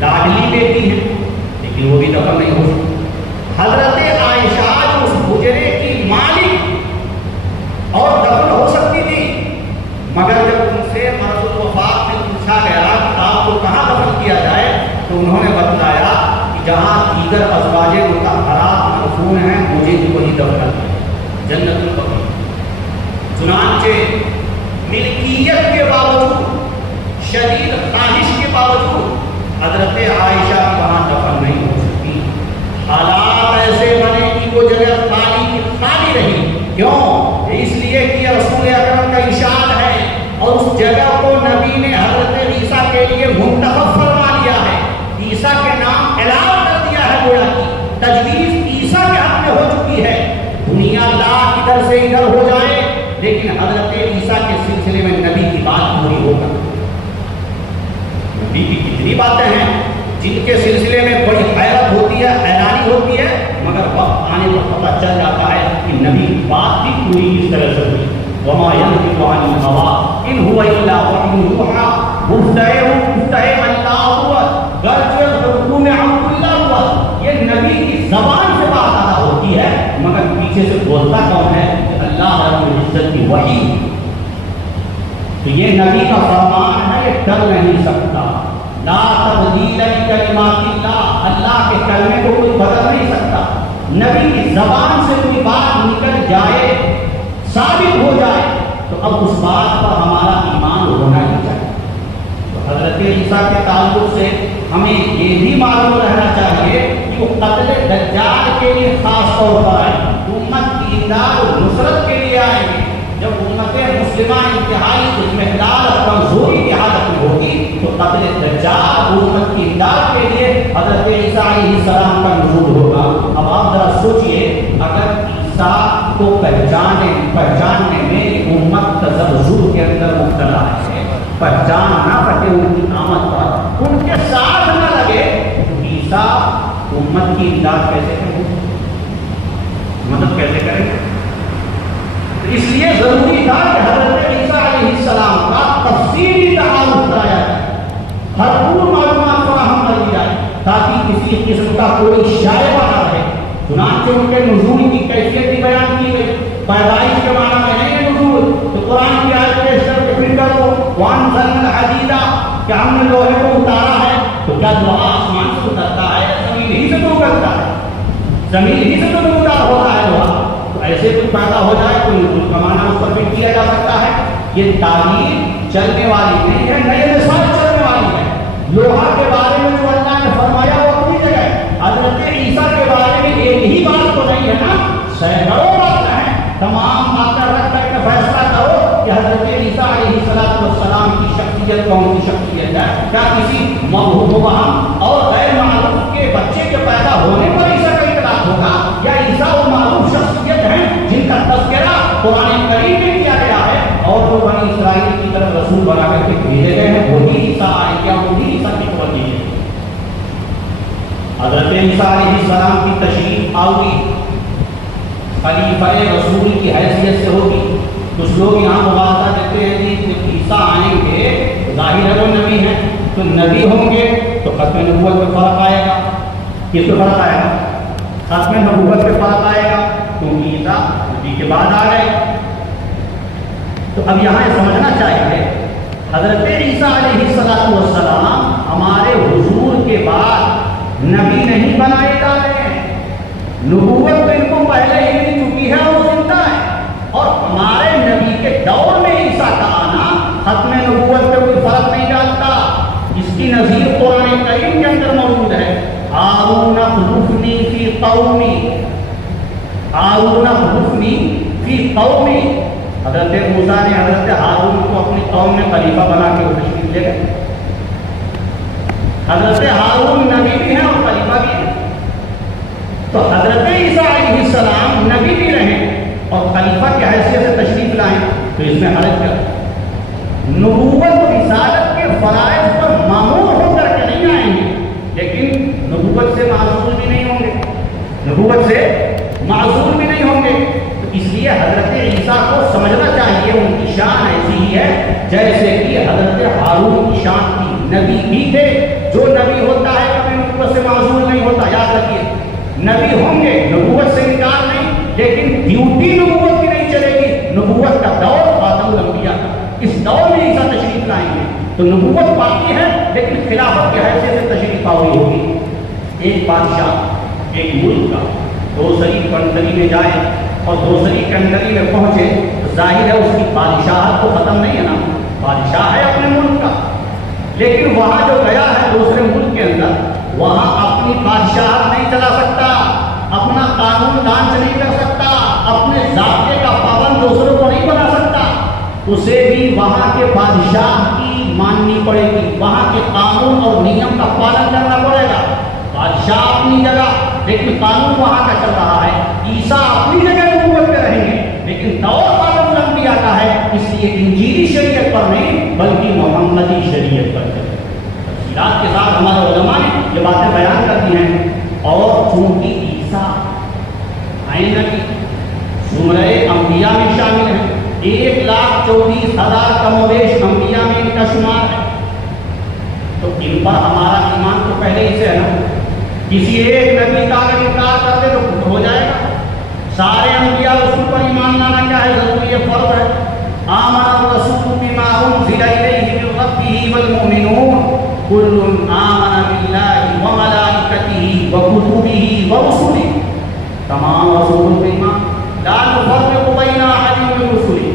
لاڈلی بیٹی ہے، لیکن وہ بھی دفن نہیں ہو سکتی. حضرت عائشہ جو اس حجرے کی مالک اور دفن ہو سکتی تھی، مگر جب ان سے مرض الوفات میں پوچھا گیا کہ آپ کو کہاں دفن کیا جائے تو انہوں نے بتلایا کہ جہاں دیگر ازواج مطہرات مدفون ہیں مجھے بھی وہی دفن کرنا ہے، جنت البقیع. چنانچہ ملکیت کے باوجود، شدید خواہش کے باوجود حضرت عائشہ کی وہاں دفن نہیں ہو سکتی. حالات ایسے بنے کہ وہ جگہ خالی کی خالی رہی. کیوں؟ اس لیے کہ رسول اکرم کا ارشاد ہے اور اس جگہ کو نبی نے حضرت عیسیٰ کے لیے منتخب فرما لیا ہے. عیسیٰ کے نام اعلان کر دیا ہے، گویا کی تجویز عیسیٰ کے حق میں ہو چکی ہے. دنیا لاکھ ادھر سے ادھر ہو جائے لیکن حضرت عیسیٰ کے سلسلے میں نبی کی بات پوری ہوگا. نبی کی کتنی باتیں ہیں جن کے سلسلے میں بڑی حیرت ہوتی ہے، حیرانی ہوتی ہے، مگر وقت آنے پر پتہ چل جاتا ہے کہ نبی کی بات بھی پوری اس طرح سے ہوئی. وما ينطق عن الهوى ان هو الا وحي يوحى مفتاح اللہ ہوا غرض حکم عبد اللہ ہوا. یہ نبی کی زبان سے بات ادا ہوتی ہے مگر پیچھے سے بولتا کون ہے؟ اللہ رب العزت کی وحی. تو یہ نبی کا فرمان ہے، یہ ٹل نہیں سکتا. لا تبدیل لکلمات اللہ، اللہ کے کلمے کو کوئی بدل نہیں سکتا. نبی کی زبان سے کوئی بات نکل جائے، ثابت ہو جائے تو اب اس بات پر ہمارا ایمان ہونا ہی چاہیے. تو حضرت عیسیٰ کے تعلق سے ہمیں یہ بھی معلوم رہنا چاہیے کہ وہ قتل دجال کے لیے خاص طور پر آئے، امت کی امداد اور نصرت کے لیے آئیں گے. جب امت مسلمہ انتہائی اضمحلال اور کمزوری کی حالت میں ہوگی تو قتل دجال امت کی امداد کے لیے حضرت عیسیٰ علیہ السلام کا نزول ہوگا. اب آپ ذرا سوچئے، اگر عیسیٰ کو پہچاننے میں امت تذبذب کے اندر مبتلا ہے، پہچان نہ سکے ان کی آمد پر، ان کے ساتھ نہ لگے تو عیسیٰ امت کی امداد کیسے کریں گے، مدد کیسے کریں گے؟ اس لیے ضروری تھا کہ حضرت عیسیٰ علیہ السلام کا تفصیلی تعارف کرایا جائے، بھرپور معلومات فراہم کر دی جائے تاکہ کسی قسم کا کوئی شائبہ نہ رہے. چنانچہ ان کے نزول کی کیفیت بھی بیان کی گئی. پیدائش کے معنی میں نہیں ہے نزول، تو قرآن کی آیت پیش کر کے پھر کر دو وَأَنزَلْنَا الْحَدِيدَ کہ ہم نے لوہے کو اتارا ہے. تو کیا لوہا آسمان سے اترتا ہے؟ زمین ہی سے تو اترتا ہے، زمین ہی سے تو اتار ہوتا ہے لوہا. تو ایسے کوئی پیدا ہو جائے تو نزول کا معنی اس پر بھی کیا جا سکتا ہے. یہ تعلیم چلنے والی نہیں ہے، نئے مثال چلنے والی ہے. لوہا کے بارے میں جو اللہ نے فرمایا وہ اپنی جگہ ہے. حضرت عیسیٰ کے بارے میں ایک ہی بات تو نہیں ہے نا، سینکڑوں باتیں ہیں. تمام باتیں رکھ کر کے فیصلہ کرو کہ حضرت کیا کسی مبہم اور غیر معروف کے بچے کے پیدا ہونے پر عیسیٰ کا اطلاق ہوگا؟ یا عیسیٰ وہ معروف شخصیت ہیں جن کا تذکرہ قرآن کریم میں کیا گیا ہے اور جو بنی اسرائیل کی طرف رسول بنا کر کے بھیجے گئے ہیں وہی عیسیٰ آئے کیا وہی عیسیٰ کی خبر دیجیے؟ حضرت عیسیٰ علیہ السلام کی تشریف آوری خلیفہ رسول کی حیثیت سے ہوگی. کچھ لوگ یہاں مبالغہ دیتے ہیں کہ عیسیٰ آئیں گے ظاہر ہے وہ نبی ہیں تو نبی ہوں گے تو ختم نبوت پہ فرق آئے گا. کس پہ فرق آئے گا؟ ختم نبوت پہ فرق آئے گا کیونکہ عیسیٰ نبی کے بعد آ گئے. تو اب یہاں سمجھنا چاہیے حضرت عیسیٰ علیہ السلام ہمارے حضور کے بعد نبی نہیں بنائے جا رہے ہیں. نبوت تو ان کو پہلے ہی مل چکی ہے اور وہ زندہ ہے. اور ہمارے نبی کے دور میں عیسیٰ کا آنا ختم نبوت پہ کوئی فرق نہیں ڈالتا. اس کی نظیر قرآن کریم کے اندر موجود ہے. ہارون اخلفنی فی قومی، ہارون اخلفنی فی قومی. حضرت موسیٰ نے حضرت ہارون کو اپنی قوم میں خلیفہ بنا کے تشریف لے گئے. حضرت ہارون نبی بھی ہیں اور خلیفہ بھی ہیں. تو حضرت عیسیٰ علیہ السلام نبی بھی رہیں اور خلیفہ کی حیثیت سے تشریف لائیں تو اس میں حرج کیا؟ نبوت و رسالت کے فرائض پر مامور ہو کر کے نہیں آئیں گے لیکن نبوت سے معذور بھی نہیں ہوں گے، نبوت سے معذور بھی نہیں ہوں گے. تو اس لیے حضرت عیسیٰ کو سمجھنا چاہیے ان کی شان ایسی ہی ہے جیسے کہ حضرت ہارون کی شان تھی. نبی بھی تھے. جو نبی ہوتا ہے کبھی نبوت سے معذور نہیں ہوتا. یاد رکھیے نبی ہوں گے نبوت سے انکار نہیں لیکن ڈیوٹی نبوت کی نہیں چلے گی. نبوت کا دور خاتم الانبیاء، اس دور میں عیسیٰ تشریف لائیں گے تو نبوت باقی ہے لیکن خلافت کی حیثیت سے تشریف آوری ہوگی. ایک بادشاہ ایک ملک کا دوسری کنٹری میں جائے اور دوسری کنٹری میں پہنچے تو ظاہر ہے اس کی بادشاہت تو ختم نہیں ہے نا. بادشاہ ہے اپنے ملک کا لیکن وہاں جو گیا ہے دوسرے ملک کے اندر وہاں اپنی بادشاہت نہیں چلا سکتا، اپنا قانون لانچ نہیں کر سکتا، اپنے ضابطے کا پابند دوسروں کو نہیں بنا سکتا. اسے بھی وہاں کے بادشاہ کی ماننی پڑے گی، وہاں کے قانون اور نیم کا پالن کرنا پڑے گا. بادشاہ اپنی جگہ لیکن قانون وہاں کا چل رہا ہے. عیسیٰ اپنی جگہ نبوت پہ رہیں گے لیکن دور خاتم الانبیاء کا ہے اس لیے انجیلی شریعت پر نہیں بلکہ محمدی شریعت پر چلے. تفصیلات کے ساتھ ہمارے علماء نے یہ باتیں بیان کر دی ہیں. اور چونکہ عیسیٰ آئین کی زمرہ انبیاء میں شامل ہیں، 1,24,000 کم و بیش انبیاء میں ان کا شمار ہے تو ان پر ہمارا ایمان تو پہلے ہی سے ہے نا. کسی ایک نبی کا اگر انکار کر دے تو کفر ہو جائے گا. سارے انبیاء رسول پر ایمان لانا کیا ہے؟ ضروری ہے، فرض ہے. آمن الرسول بما انزل الیہ من ربہ والمؤمنون کل آمن باللہ وملائکتہ وکتبہ ورسلہ. تمام رسولوں پر ایمان، لا نفرق بین احد من رسلہ.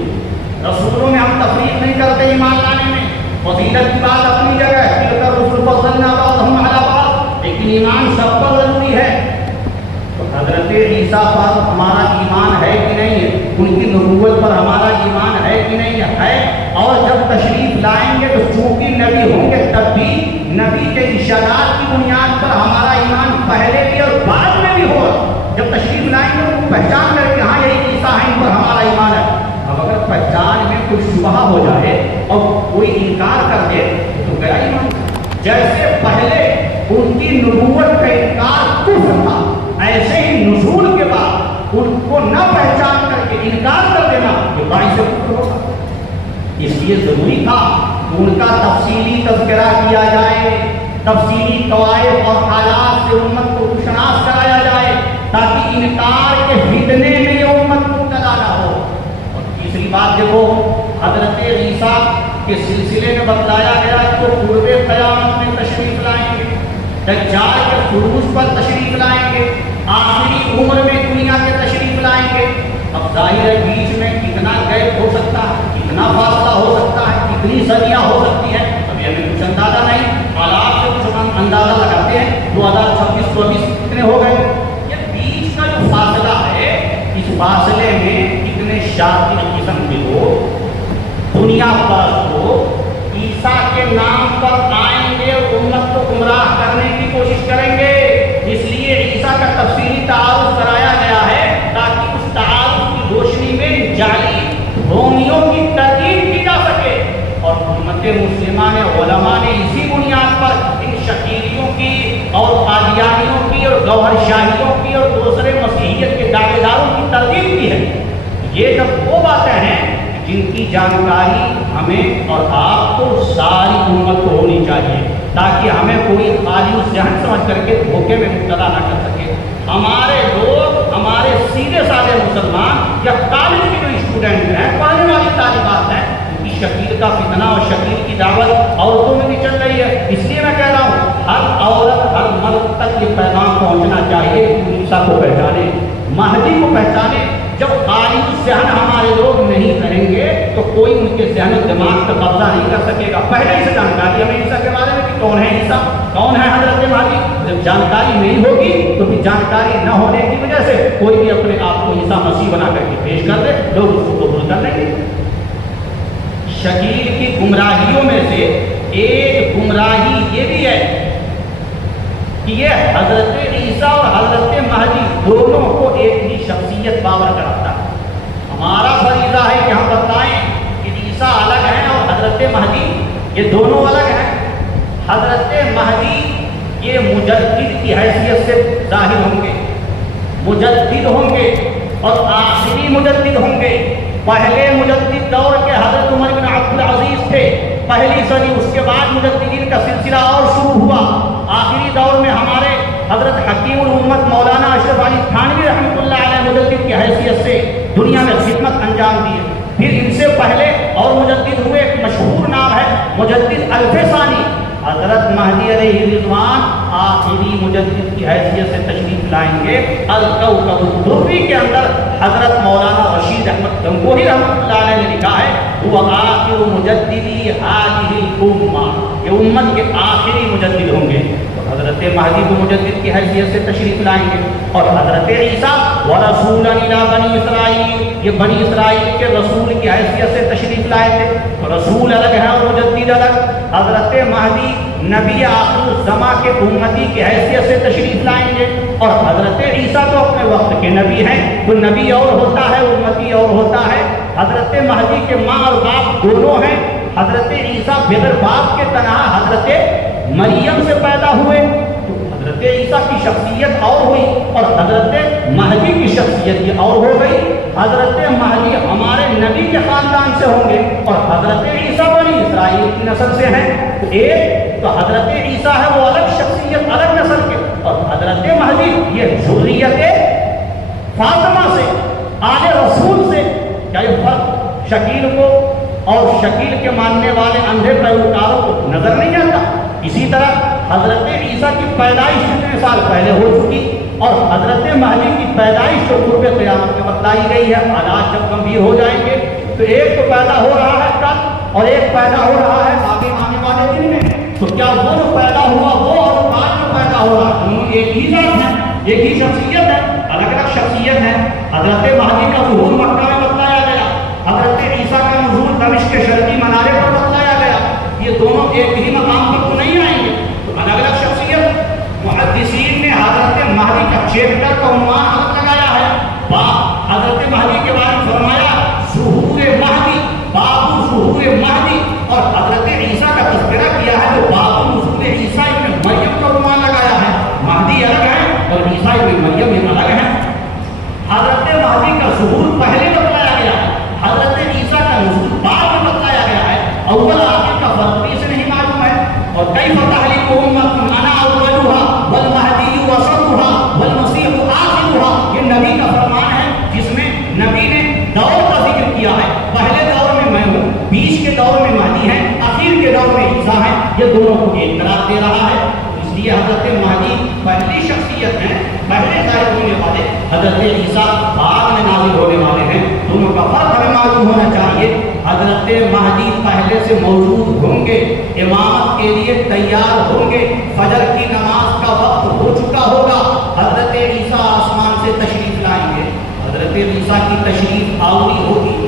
رسولوں میں ہم تفریق نہیں کرتے ایمان لانے میں. فضیلت کی بات اپنی جگہ ہے، تلک الرسل فضلنا بعضهم علی بعض، لیکن ایمان سب پر ضروری ہے. تو حضرت عیسیٰ پر ہمارا ایمان ہے کہ نہیں ہے؟ ان کی نبوت پر ہمارا ایمان ہے کہ نہیں ہے؟ اور جب تشریف لائیں گے تو چونکہ نبی ہوں گے تب بھی نبی کے ارشادات کی بنیاد پر ہمارا ایمان پہلے بھی اور بعد میں بھی ہوگا. جب تشریف لائیں گے تو پہچان کر کے ہاں یہی عیسیٰ ہیں ان پر ہمارا ایمان ہے. اب اگر پہچان میں کوئی شبہ ہو جائے اور کوئی انکار کر دے تو گیا ایمان. جیسے پہلے ان کی نبوت کا انکار کفر تھا ایسے ہی نزول کے بعد ان کو نہ پہچان کر کے انکار کر دینا یہ باعث کفر ہوگا. اس لیے ضروری تھا کہ ان کا تفصیلی تذکرہ کیا جائے، تفصیلی طوائف اور حالات سے امت کو شناس کرایا جائے تاکہ انکار کے فتنے میں یہ امت مبتلا نہ ہو. اور تیسری بات دیکھو، حضرت عیسیٰ کے سلسلے میں بتلایا گیا کہ وہ قرب قیامت میں تشریف لائیں گے، دجال کے خروج پر تشریف لائیں گے، آخری عمر میں دنیا کے تشریف لائیں گے. اب ظاہر ہے بیچ میں کتنا غیب ہو سکتا ہے، کتنا فاصلہ ہو سکتا ہے، کتنی صدیاں ہو سکتی ہیں، ابھی ہمیں کچھ اندازہ نہیں. حالات سے کچھ ہم اندازہ لگاتے ہیں 2026 24 کتنے ہو گئے. یہ بیچ کا جو فاصلہ ہے اس فاصلے میں کتنے شاطر قسم کے لوگ دنیا پر کو عیسیٰ کے نام پر آئیں گمراہ کرنے کی کوشش کریں گے. اس لیے عیسیٰ کا تفصیلی تعارف کرایا گیا ہے تاکہ اس تعارف کی روشنی میں جعلی رومیوں کی تردید کی جا سکے. اور امت مسلمہ نے علماء نے اسی بنیاد پر ان شکیلیوں کی اور قادیانیوں کی اور گوہر شاہیوں کی اور دوسرے مسیحیت کے دعوے داروں کی تردید کی ہے. یہ جب وہ باتیں ہیں جن کی جانکاری ہمیں اور آپ کو ساری امت کو ہونی چاہیے تاکہ ہمیں کوئی خالی ذہن سمجھ کر کے دھوکے میں مبتلا نہ کر سکے. ہمارے لوگ ہمارے سیدھے سادے مسلمان یا کالج کے جو اسٹوڈنٹ ہیں پڑھنے والی طالبات ہیں ان کی شکیل کا فتنہ اور شکیل کی دعوت عورتوں میں بھی چل رہی ہے. اس لیے میں کہہ رہا ہوں ہر عورت ہر مرد تک یہ پیغام پہنچنا چاہیے کہ عیسیٰ کو پہچانے, مہدی کو پہچانے. جب خالی ذہن ہمارے لوگ نہیں کریں گے تو کوئی ان کے ذہن و دماغ پر قبضہ نہیں کر سکے گا. پہلے سے جانکاری ہمیں عیسیٰ کے بارے میں کہ کون ہے عیسیٰ, کون ہے حضرت مہدی. جب جانکاری نہیں ہوگی تو پھر جانکاری نہ ہونے کی وجہ سے کوئی بھی اپنے آپ کو عیسیٰ مسیح بنا کر کے پیش کر دے, لوگ اس کو قبول کر لیں گے. شکیل کی گمراہیوں میں سے ایک گمراہی یہ بھی ہے کہ یہ حضرت عیسیٰ اور حضرت مہدی دونوں کو ایک ہی شخصیت باور کراتا ہے. ہمارا فریضہ ہے کہ ہم بتائیں کہ عیسیٰ الگ ہیں اور حضرت مہدی یہ دونوں الگ ہیں. حضرت مہدی یہ مجدد کی حیثیت سے ظاہر ہوں گے, مجدد ہوں گے اور آخری مجدد ہوں گے. پہلے مجدد دور کے حضرت عمر بن عبد العزیز تھے, پہلی صدی. اس کے بعد مجددین کا سلسلہ اور شروع ہوا. آخری دور میں ہمارے حضرت حکیم الامت مولانا اشرف علی تھانوی رحمۃ اللہ علیہ مجدد کی حیثیت سے دنیا میں خدمت انجام دی ہے. پھر ان سے پہلے اور مجدد ہوئے, ایک مشہور نام ہے مجدد الفسانی. حضرت مہدی علیہ رضوان آخری مجدد کی حیثیت سے تشریف لائیں گے. الکوکب الدری کے اندر حضرت مولانا رشید احمد گنگوہی رحمۃ اللہ علیہ نے لکھا ہے وہ آخر مجددی هذه الامہ, یہ امت کے آخری مجدد ہوں گے. حضرت مہدی کو مجدد کی حیثیت سے تشریف لائیں گے. اور حضرت عیسیٰ ورسولا الی بنی اسرائیل, یہ بنی اسرائیل کے رسول کی حیثیت سے تشریف لائے تھے. رسول الگ ہے اور مجدد الگ. حضرت مہدی نبی آخر الزماں کے امتی کی حیثیت سے تشریف لائیں گے. اور حضرت عیسیٰ تو اپنے وقت کے نبی ہیں, وہ نبی اور ہوتا ہے امتی اور ہوتا ہے. حضرت مہدی کے ماں اور باپ دونوں ہیں. حضرت عیسیٰ بغیر باپ کے تنہا حضرت مریم سے پیدا ہوئے تو حضرت عیسیٰ کی شخصیت اور ہوئی اور حضرت مہدی کی شخصیت یہ اور ہو گئی. حضرت مہدی ہمارے نبی کے خاندان سے ہوں گے اور حضرت عیسیٰ بنی اسرائیل کی نسل سے ہیں. تو ایک تو حضرت عیسیٰ ہے وہ الگ شخصیت الگ نسل کے, اور حضرت مہدی یہ ذریت فاطمہ سے آل رسول سے. کیا یہ فرق شکیل کو اور شکیل کے ماننے والے اندھے پیروکاروں کو نظر نہیں آتا؟ اسی طرح حضرت عیسیٰ کی پیدائش کتنے سال پہلے ہو چکی اور حضرت مہدی کی پیدائش تو قرب قیامت میں بتلائی گئی ہے. حالات جب گمبھیر ہو جائیں گے تو ایک تو پیدا ہو رہا ہے کل اور ایک پیدا ہو رہا ہے آگے آنے والے دن میں. تو کیا وہ جو پیدا ہوا وہ اور بعد میں پیدا ہو رہا دونوں ایک ہی ذات ہے, ایک ہی شخصیت ہے, الگ الگ شخصیت ہے. حضرت مہدی کا ظہور مکہ میں بتلایا گیا, حضرت عیسیٰ کا نزول دمشق کے شرقی منارے پر بتلایا گیا. یہ دونوں ایک ہی مقام پر تو نہیں آئیں گے, تو الگ الگ شخصیت. محدثین نے حضرت مہدی کا چیپٹر کا عنوان الگ لگایا ہے. حضرت مہدی کے بارے میں فرمایا ظہور مہدی, باب ظہور مہدی. اور حضرت عیسیٰ کا تذکرہ کیا ہے تو باب نزول عیسیٰ ابن مریم کا عنوان لگایا ہے. مہدی الگ ہے اور عیسیٰ ابن مریم بھی الگ ہے. حضرت مہدی کا ظہور پہلے بتلایا گیا ہے, حضرت عیسیٰ کا نزول بعد میں بتلایا گیا ہے. اول آخر کا فرق بھی اسے نہیں معلوم ہے. اور کئی فتحلیق امت انا اولها والمہدی وسطها والمسیح آخرها, یہ نبی کا فرمان ہے جس میں نبی نے دور کا ذکر کیا ہے. پہلے دور میں میں ہوں, بیچ کے دور میں مہدی ہے, اخیر کے دور میں عیسیٰ ہے. یہ دونوں کو ایک قرار دے رہا ہے. اس لیے حضرت مہدی پہلی شخصیت ہیں, پہلے ظاہر ہونے والے. حضرت عیسیٰ بعد میں نازل ہونے والے ہیں. دونوں کا فرق ہمیں معلوم ہونا چاہیے. حضرت مہدی پہلے سے موجود ہوں گے, امامت کے لیے تیار ہوں گے, فجر کی نماز کا وقت ہو چکا ہوگا. حضرت عیسیٰ آسمان سے تشریف لائیں گے. حضرت عیسیٰ کی تشریف آوری ہوگی,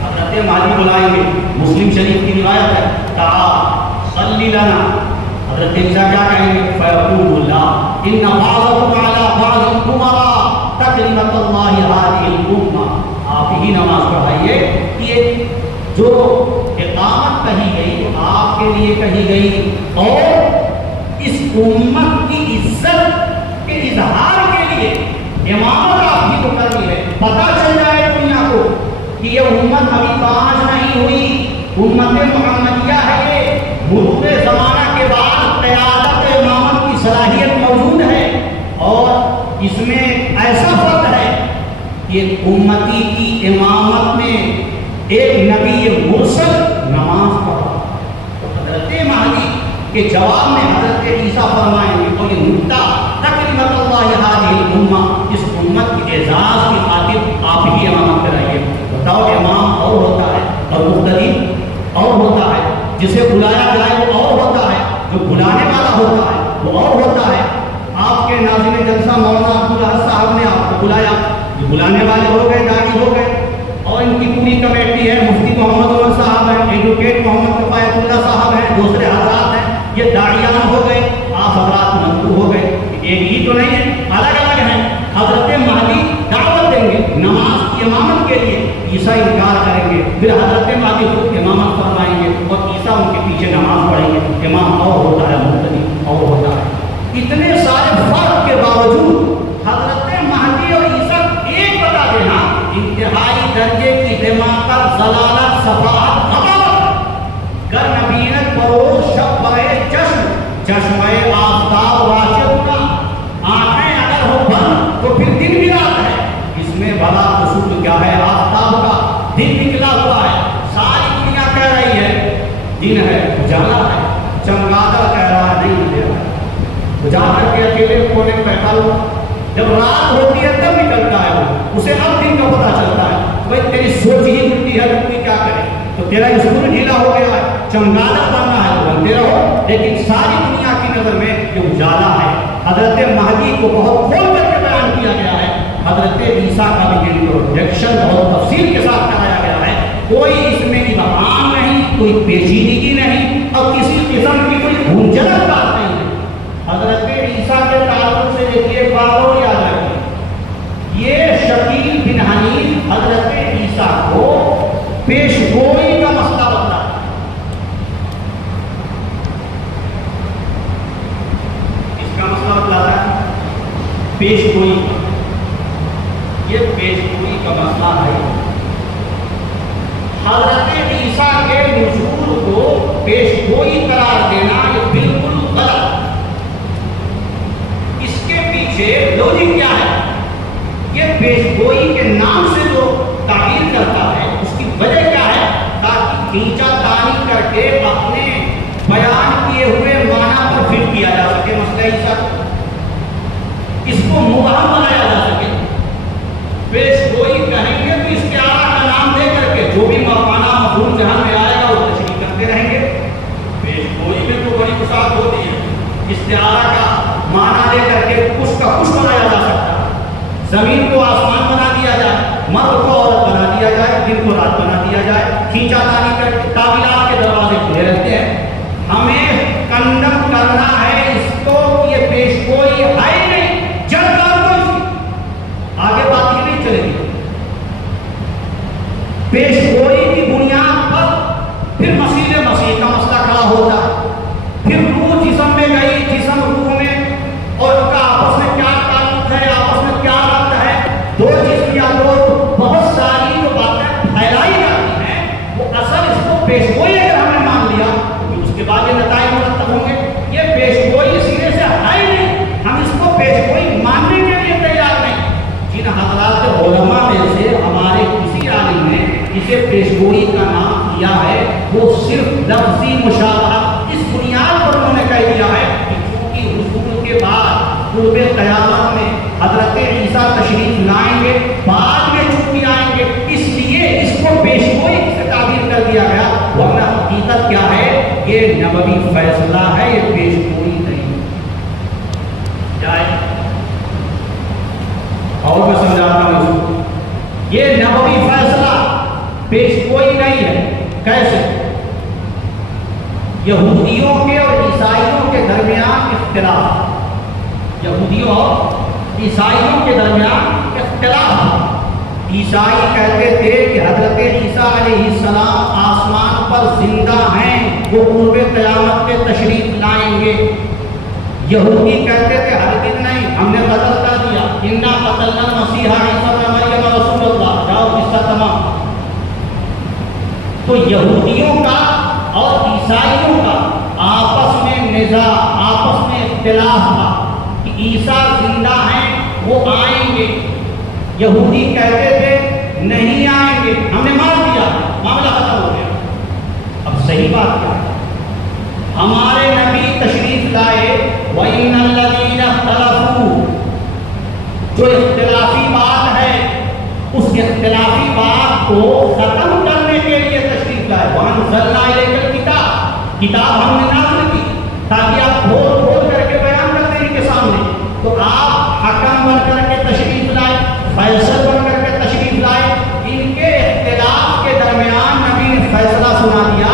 حضرت مہدی بلائیں گے. مسلم شریف کی روایت ہے تعال صلی لنا, حضرت عیسیٰ کیا کہیں گے؟ فیقول اللہ ان بعضکم علی بعض امراء تکلمۃ اللہ ہذہ الامہ. آپ ہی نماز پڑھائیے. یہ جو اقامت کہی گئی وہ آپ کے لیے کہی گئی اور اس امت کی عزت کے اظہار کے لیے امامت آپ ہی کو کرنی ہے. پتہ چل جائے دنیا کو کہ یہ امت ابھی کاج نہیں ہوئی, امت محمدیہ ہے. یہ مرور زمانہ کے بعد قیادت امامت کی صلاحیت موجود ہے اور اس میں ایسا فرق ہے کہ امتی کی امامت میں ایک نبی مرسل نماز پڑھا. تو حضرت مہدی کے جواب میں حضرت عیسیٰ فرمائیں گے اور یہ نکتہ تکلمۃ اللہ ہذہ الامہ, اس امت کے اعزاز کی خاطر آپ ہی امامت کرائیے. بتاؤ امام اور ہوتا ہے اور مقتدی اور ہوتا ہے, جسے بلایا جائے وہ اور ہوتا ہے, جو بلانے والا ہوتا ہے وہ اور ہوتا ہے. آپ کے ناظم جلسہ مولانا عبداللہ صاحب نے آپ کو بلایا, جو بلانے والے ہو گئے, داعی ہو گئے, اور ان کی پوری کمیٹی ہے, مفتی محمد عمر صاحب ہیں, ایڈوکیٹ محمد کفایت اللہ صاحب ہیں, دوسرے حضرات ہیں, یہ داعیان ہو گئے. آپ حضرات مندوب ہو گئے, ایک ہی تو نہیں ہے, الگ الگ ہیں. حضرت مہدی دعوت دیں گے نماز کی امامت کے لیے, عیسیٰ انکار کریں گے, پھر حضرت مہدی خود امامت فرمائیں گے اور عیسیٰ ان کے پیچھے نماز پڑھیں گے. امام اور ہوتا ہے, مقتدی اور ہوتا ہے. اتنے سارے فرق کے باوجود حضرت مہدی اور عیسیٰ ایک بتا دینا, انتہائی درجے کی حماقت, ضلالت, صفاحت, غباوت, گر نبینت پروز شب برے جشن, چشمے آفتاب واجب کا, آنکھیں اگر ہو بند تو پھر دن بھی رات ہے. اس میں بڑا قصور کیا ہے؟ آفتاب کا دن نکلا ہوا ہے, ساری دنیا کہہ رہی ہے دن ہے, اجالا ہے. چمگادڑ کہہ رہا ہے نہیں اندھیرا ہے. جا کر کے اکیلے کونے میں بیٹھا ہوا, جب رات ہوتی ہے تب نکلتا ہے وہ, اسے اب دن کا پتہ چلتا ہے. بھائی تیری سوچ ہی اٹھتی ہے تو کوئی کیا کرے, تو تیرا اسکول ڈھیلا ہو گیا ہے, چمگادڑ بننا ہے تو بنتے رہو, لیکن ساری دنیا کی نظر میں یہ اجالا ہے. حضرت مہدی کو بہت کھول کر کے بیان کیا گیا ہے. حضرت عیسیٰ کا بھی انٹروڈکشن بہت تفصیل کے ساتھ کرایا گیا ہے. کوئی اس میں ابہام نہیں, کوئی پیچیدگی نہیں, اور کسی قسم کی کوئی گھنجلک بات نہیں ہے. حضرت عیسیٰ کے تعلق سے دیکھیے ایک بات اور یاد رکھیے, یہ شکیل بن حنیف حضرت عیسیٰ کو پیش گوئی کا مسئلہ بتاتا ہے. اس کا مسئلہ بتاتا ہے پیش گوئی. یہ پیش گوئی کا مسئلہ ہے. حضرت عیسیٰ کے نزول کو پیش گوئی قرار دینا یہ بالکل غلط. لوجک کیا ہے؟ یہ پیش گوئی کے نام سے جو تعبیر کرتا ہے اس کی وجہ کیا ہے؟ تاکہ کھینچا تانی کر کے اپنے بیان کیے ہوئے معنی پر فٹ کیا جا سکے مسئلہ عیسیٰ, اس کو مبہم بنایا جا سکے. پیش گوئی کہیں گے تو استعارہ کا نام دے کر کے جو بھی معنی مفہوم ذہن میں آئے گا وہ تشریح کرتے رہیں گے. پیش گوئی میں تو بڑی وسعت ہوتی ہے, استعارہ کا معنی دے کر کے کچھ کا کچھ بنایا جا سکتا ہے. زمین کو آسمان بنا دیا جائے, مرد کو عورت بنا دیا جائے, دن کو رات بنا دیا جائے, کھینچا تانی کر کے تعبیرات کے دروازے کھلے رہتے ہیں. ہمیں کنڈم کرنا ہے اس کو, یہ پیش گوئی ہے ہی نہیں, جل کر دو اس کی, آگے بات ہی نہیں چلے گی. پیش گوئی کی بنیاد پر پھر مسیح کا مسئلہ کھڑا ہوتا ہے. پھر روح جسم میں گئی, جسم روح میں, اور ان کا آپس میں کیا تعلق ہے, آپس میں کیا ربط ہے. دو جسم یا دو بہت ساری جو باتیں پھیلائی جاتی ہیں وہ اصل اس کو پیش گوئی اگر ہم نے مان لیا تو اس کے بعد یہ نتائج مرتب ہوں گے. یہ پیش گوئی سینے سے ہے ہی نہیں, ہم اس کو پیش گوئی ماننے کے لیے تیار نہیں. جن حضرات علماء میں سے ہمارے کسی عالم نے اسے پیش گوئی کا نام دیا ہے وہ صرف لفظی مشابہت اس بنیاد پر انہوں نے کہہ دیا ہے کہ چونکہ حضور کے بعد قرب قیامت میں حضرت عیسیٰ تشریف لائیں گے, بعد میں چونکہ آئیں گے, اس لیے اس کو پیش گوئی سے تعبیر کر دیا گیا. ورنہ حقیقت کیا ہے؟ یہ نبوی فیصلہ ہے, یہ پیش گوئی نہیں. جائے اور میں سمجھاتا ہوں اس کو, یہ نبوی فیصلہ پیش گوئی نہیں ہے. کیسے؟ یہودیوں کے اور عیسائیوں کے اختلاف، یہودیوں اور عیسائیوں کے درمیان اختلاف۔ عیسائی کہتے تھے کہ حضرت عیسیٰ علیہ السلام آسمان پر زندہ ہیں، وہ قرب قیامت پہ تشریف لائیں گے۔ یہودی کہتے تھے ہرگز نہیں، ہم نے قتل کر دیا، انا قتلنا المسیح عیسی ابن مریم رسول اللہ، جاؤ قصہ تمام۔ تو یہودیوں کا اور عیسائیوں کا آپس میں نزاع، آپس میں اختلاف تھا کہ عیسیٰ زندہ ہیں، وہ آئیں گے۔ یہودی کہتے تھے نہیں آئیں گے، ہم نے مار دیا، معاملہ ختم ہو گیا۔ اب صحیح بات کیا ہے؟ ہمارے نبی تشریف لائے، وَإِنَّ الَّذِينَ اخْتَلَفُوا، جو اختلافی بات ہے اس اختلافی بات کو ختم کرنے کے لیے تشریف لائے۔ وَأَنزَلْنَا إِلَيْكَ الْكِتَابَ، کتاب ہم نے نازل کی تاکہ آپ کھول کھول کر کے بیان کرتے ہیں ان کے سامنے۔ تو آپ حکم بن کر کے تشریف لائے، فیصل بن کر کے تشریف لائے۔ ان کے اختلاف کے درمیان نبی نے فیصلہ سنا دیا،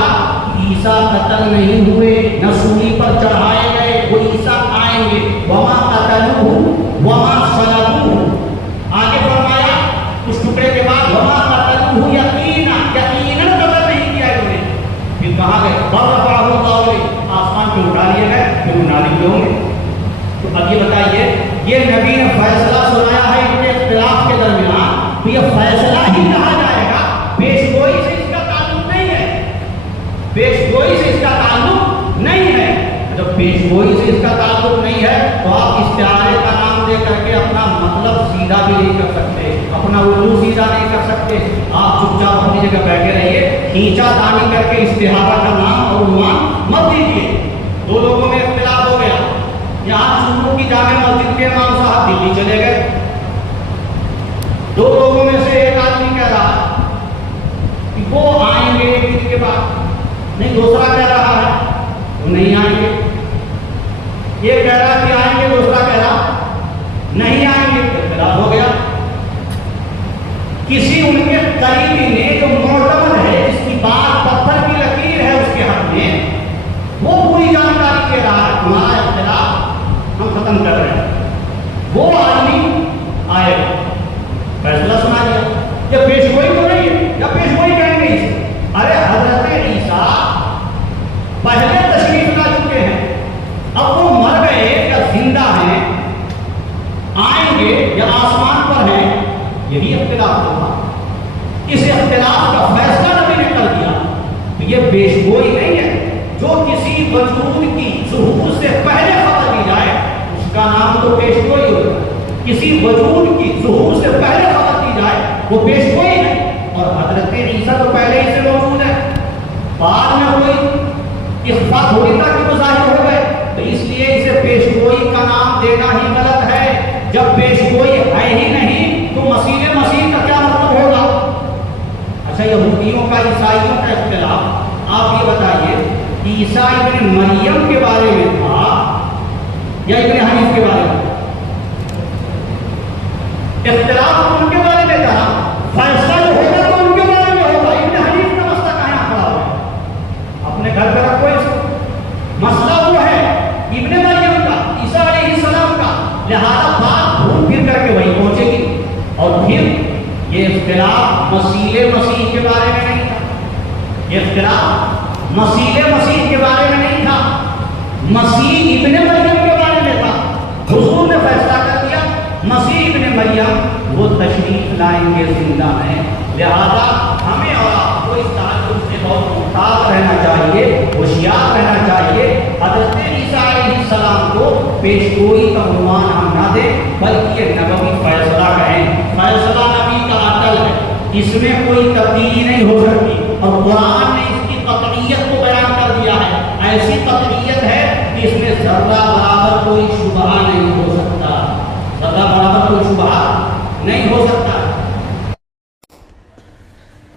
عیسیٰ قتل نہیں ہوئے، نہ سولی پر چڑھائے گئے، وہ عیسیٰ آئیں گے۔ وما قتلوہ وما صلبوہ، آگے فرمایا اس ٹکڑے کے بعد وما قتلوہ یقینا، یقیناً قتل نہیں کیا انہوں نے۔ پھر کہاں گئے؟ برفعہ اللہ علیہ، آسمان پہ اٹھا لیے گئے، پھر وہ نازل ہوں گے۔ تو اب یہ بتائیے، یہ نبی نے فیصلہ سنایا ہے ان کے اختلاف کے درمیان، تو یہ فیصلہ ہی کہا جائے گا، پیش گوئی سے اس کا تعلق نہیں ہے، پیش گوئی سے اس کا تعلق نہیں ہے۔ جب پیش گوئی سے اس کا تعلق نہیں ہے تو آپ استعارے کا نام دے کر کے اپنا مطلب سیدھا بھی نہیں کر سکتے، اپنا اردو سیدھا نہیں کر سکتے۔ آپ چپ چاپ اپنی جگہ بیٹھے رہیے، کھینچا تانی کر کے استعارہ کا نام اور عنوان مت دیجیے۔ دو لوگوں میں اختلاف ہو گیا، یہاں چنو کی جامع مسجد کے امام صاحب دلی چلے گئے، دو لوگوں میں سے ایک آدمی کہہ رہا کہ وہ آئیں گے ایک دن کے بعد، نہیں دوسرا کہہ رہا ہے وہ نہیں آئیں گے۔ یہ کہہ رہا کہ آئیں گے، دوسرا کہہ رہا نہیں آئیں گے، اختلاف ہو گیا۔ کسی ان کے قریبی نے جو معتمد ہے، جس کی بات پتھر کی لکیر ہے اس کے حق میں، وہ پوری جانکاری دے رہا ہے، ہمارا اختلاف ہم ختم کر رہے ہیں۔ وہ آدمی آئے، فیصلہ سنا دیا۔ یہ پیش گوئی تو نہیں ہے، یا پیش گوئی کہیں گے اسے؟ ارے حضرت عیسیٰ پہلے تشریف لا چکے ہیں، اب وہ مر گئے یا زندہ ہیں، آئیں گے یا آسمان پر ہیں، یہی اختلاف ہوگا۔ اس اختلاف کا فیصلہ نبی نے کر دیا، تو یہ پیش گوئی نہیں ہے۔ جو کسی وجود کی ظہور سے پہلے خبر دی جائے اس کا نام تو پیش گوئی ہوگا۔ کسی وجود کی ظہور سے پہلے خبر دی جائے وہ پیش گوئی ہے، اور حضرت عیسیٰ تو پہلے ہی سے موجود ہے، بعد میں کوئی اخفا تھوڑی تھا کہ وہ ظاہر ہو گئے، تو اس لیے اسے پیش گوئی کا نام دینا ہی غلط ہے۔ جب پیش گوئی ہے ہی نہیں تو مسیح کا کیا مطلب ہوگا؟ اچھا، یہودیوں کا عیسائیوں کا اختلاف، آپ یہ بتائیے عیسیٰ ابن مریم کے بارے میں تھا یا ابن حنیف کے بارے میں؟ اختلاف ان کے بارے میں تھا، فیصلہ جو ہوگا تو ان کے بارے میں ہوگا۔ ابن حنیف کا مسئلہ کہاں کھڑا ہوا ہے؟ اپنے گھر پہ رکھو اس کو، مسئلہ وہ ہے ابن مریم کا، عیسیٰ علیہ السلام کا، لہذا بات گھوم پھر کر کے وہی پہنچے گی۔ اور پھر یہ اختلاف مسیح کے بارے میں نہیں تھا، یہ اختلاف مسیح کے بارے میں نہیں تھا، مسیح ابن مریم کے بارے میں تھا۔ حضور نے فیصلہ کر دیا مسیح ابن مریم وہ تشریف لائیں گے، زندہ ہیں، لہذا ہمیں اور آپ کو اس تعلق سے بہت محتاط رہنا چاہیے، ہوشیار رہنا چاہیے۔ حضرت عیسیٰ علیہ السلام کو پیش گوئی کا عنوان ہم نہ دیں، بلکہ یہ نبوی فیصلہ کہیں۔ فیصلہ نبی کا عدل ہے، اس میں کوئی تبدیلی نہیں ہو سکتی، اور قرآن نے اس کی قطعیت کو بیان کر دیا ہے۔ ایسی قطعیت ہے کہ اس میں ذرہ برابر کوئی شبہ نہیں ہو سکتا، ذرہ برابر کوئی شبہ نہیں ہو سکتا۔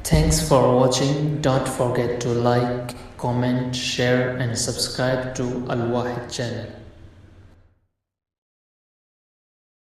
Thanks for watching. Don't forget to like, comment, share and subscribe to Al Wahid channel.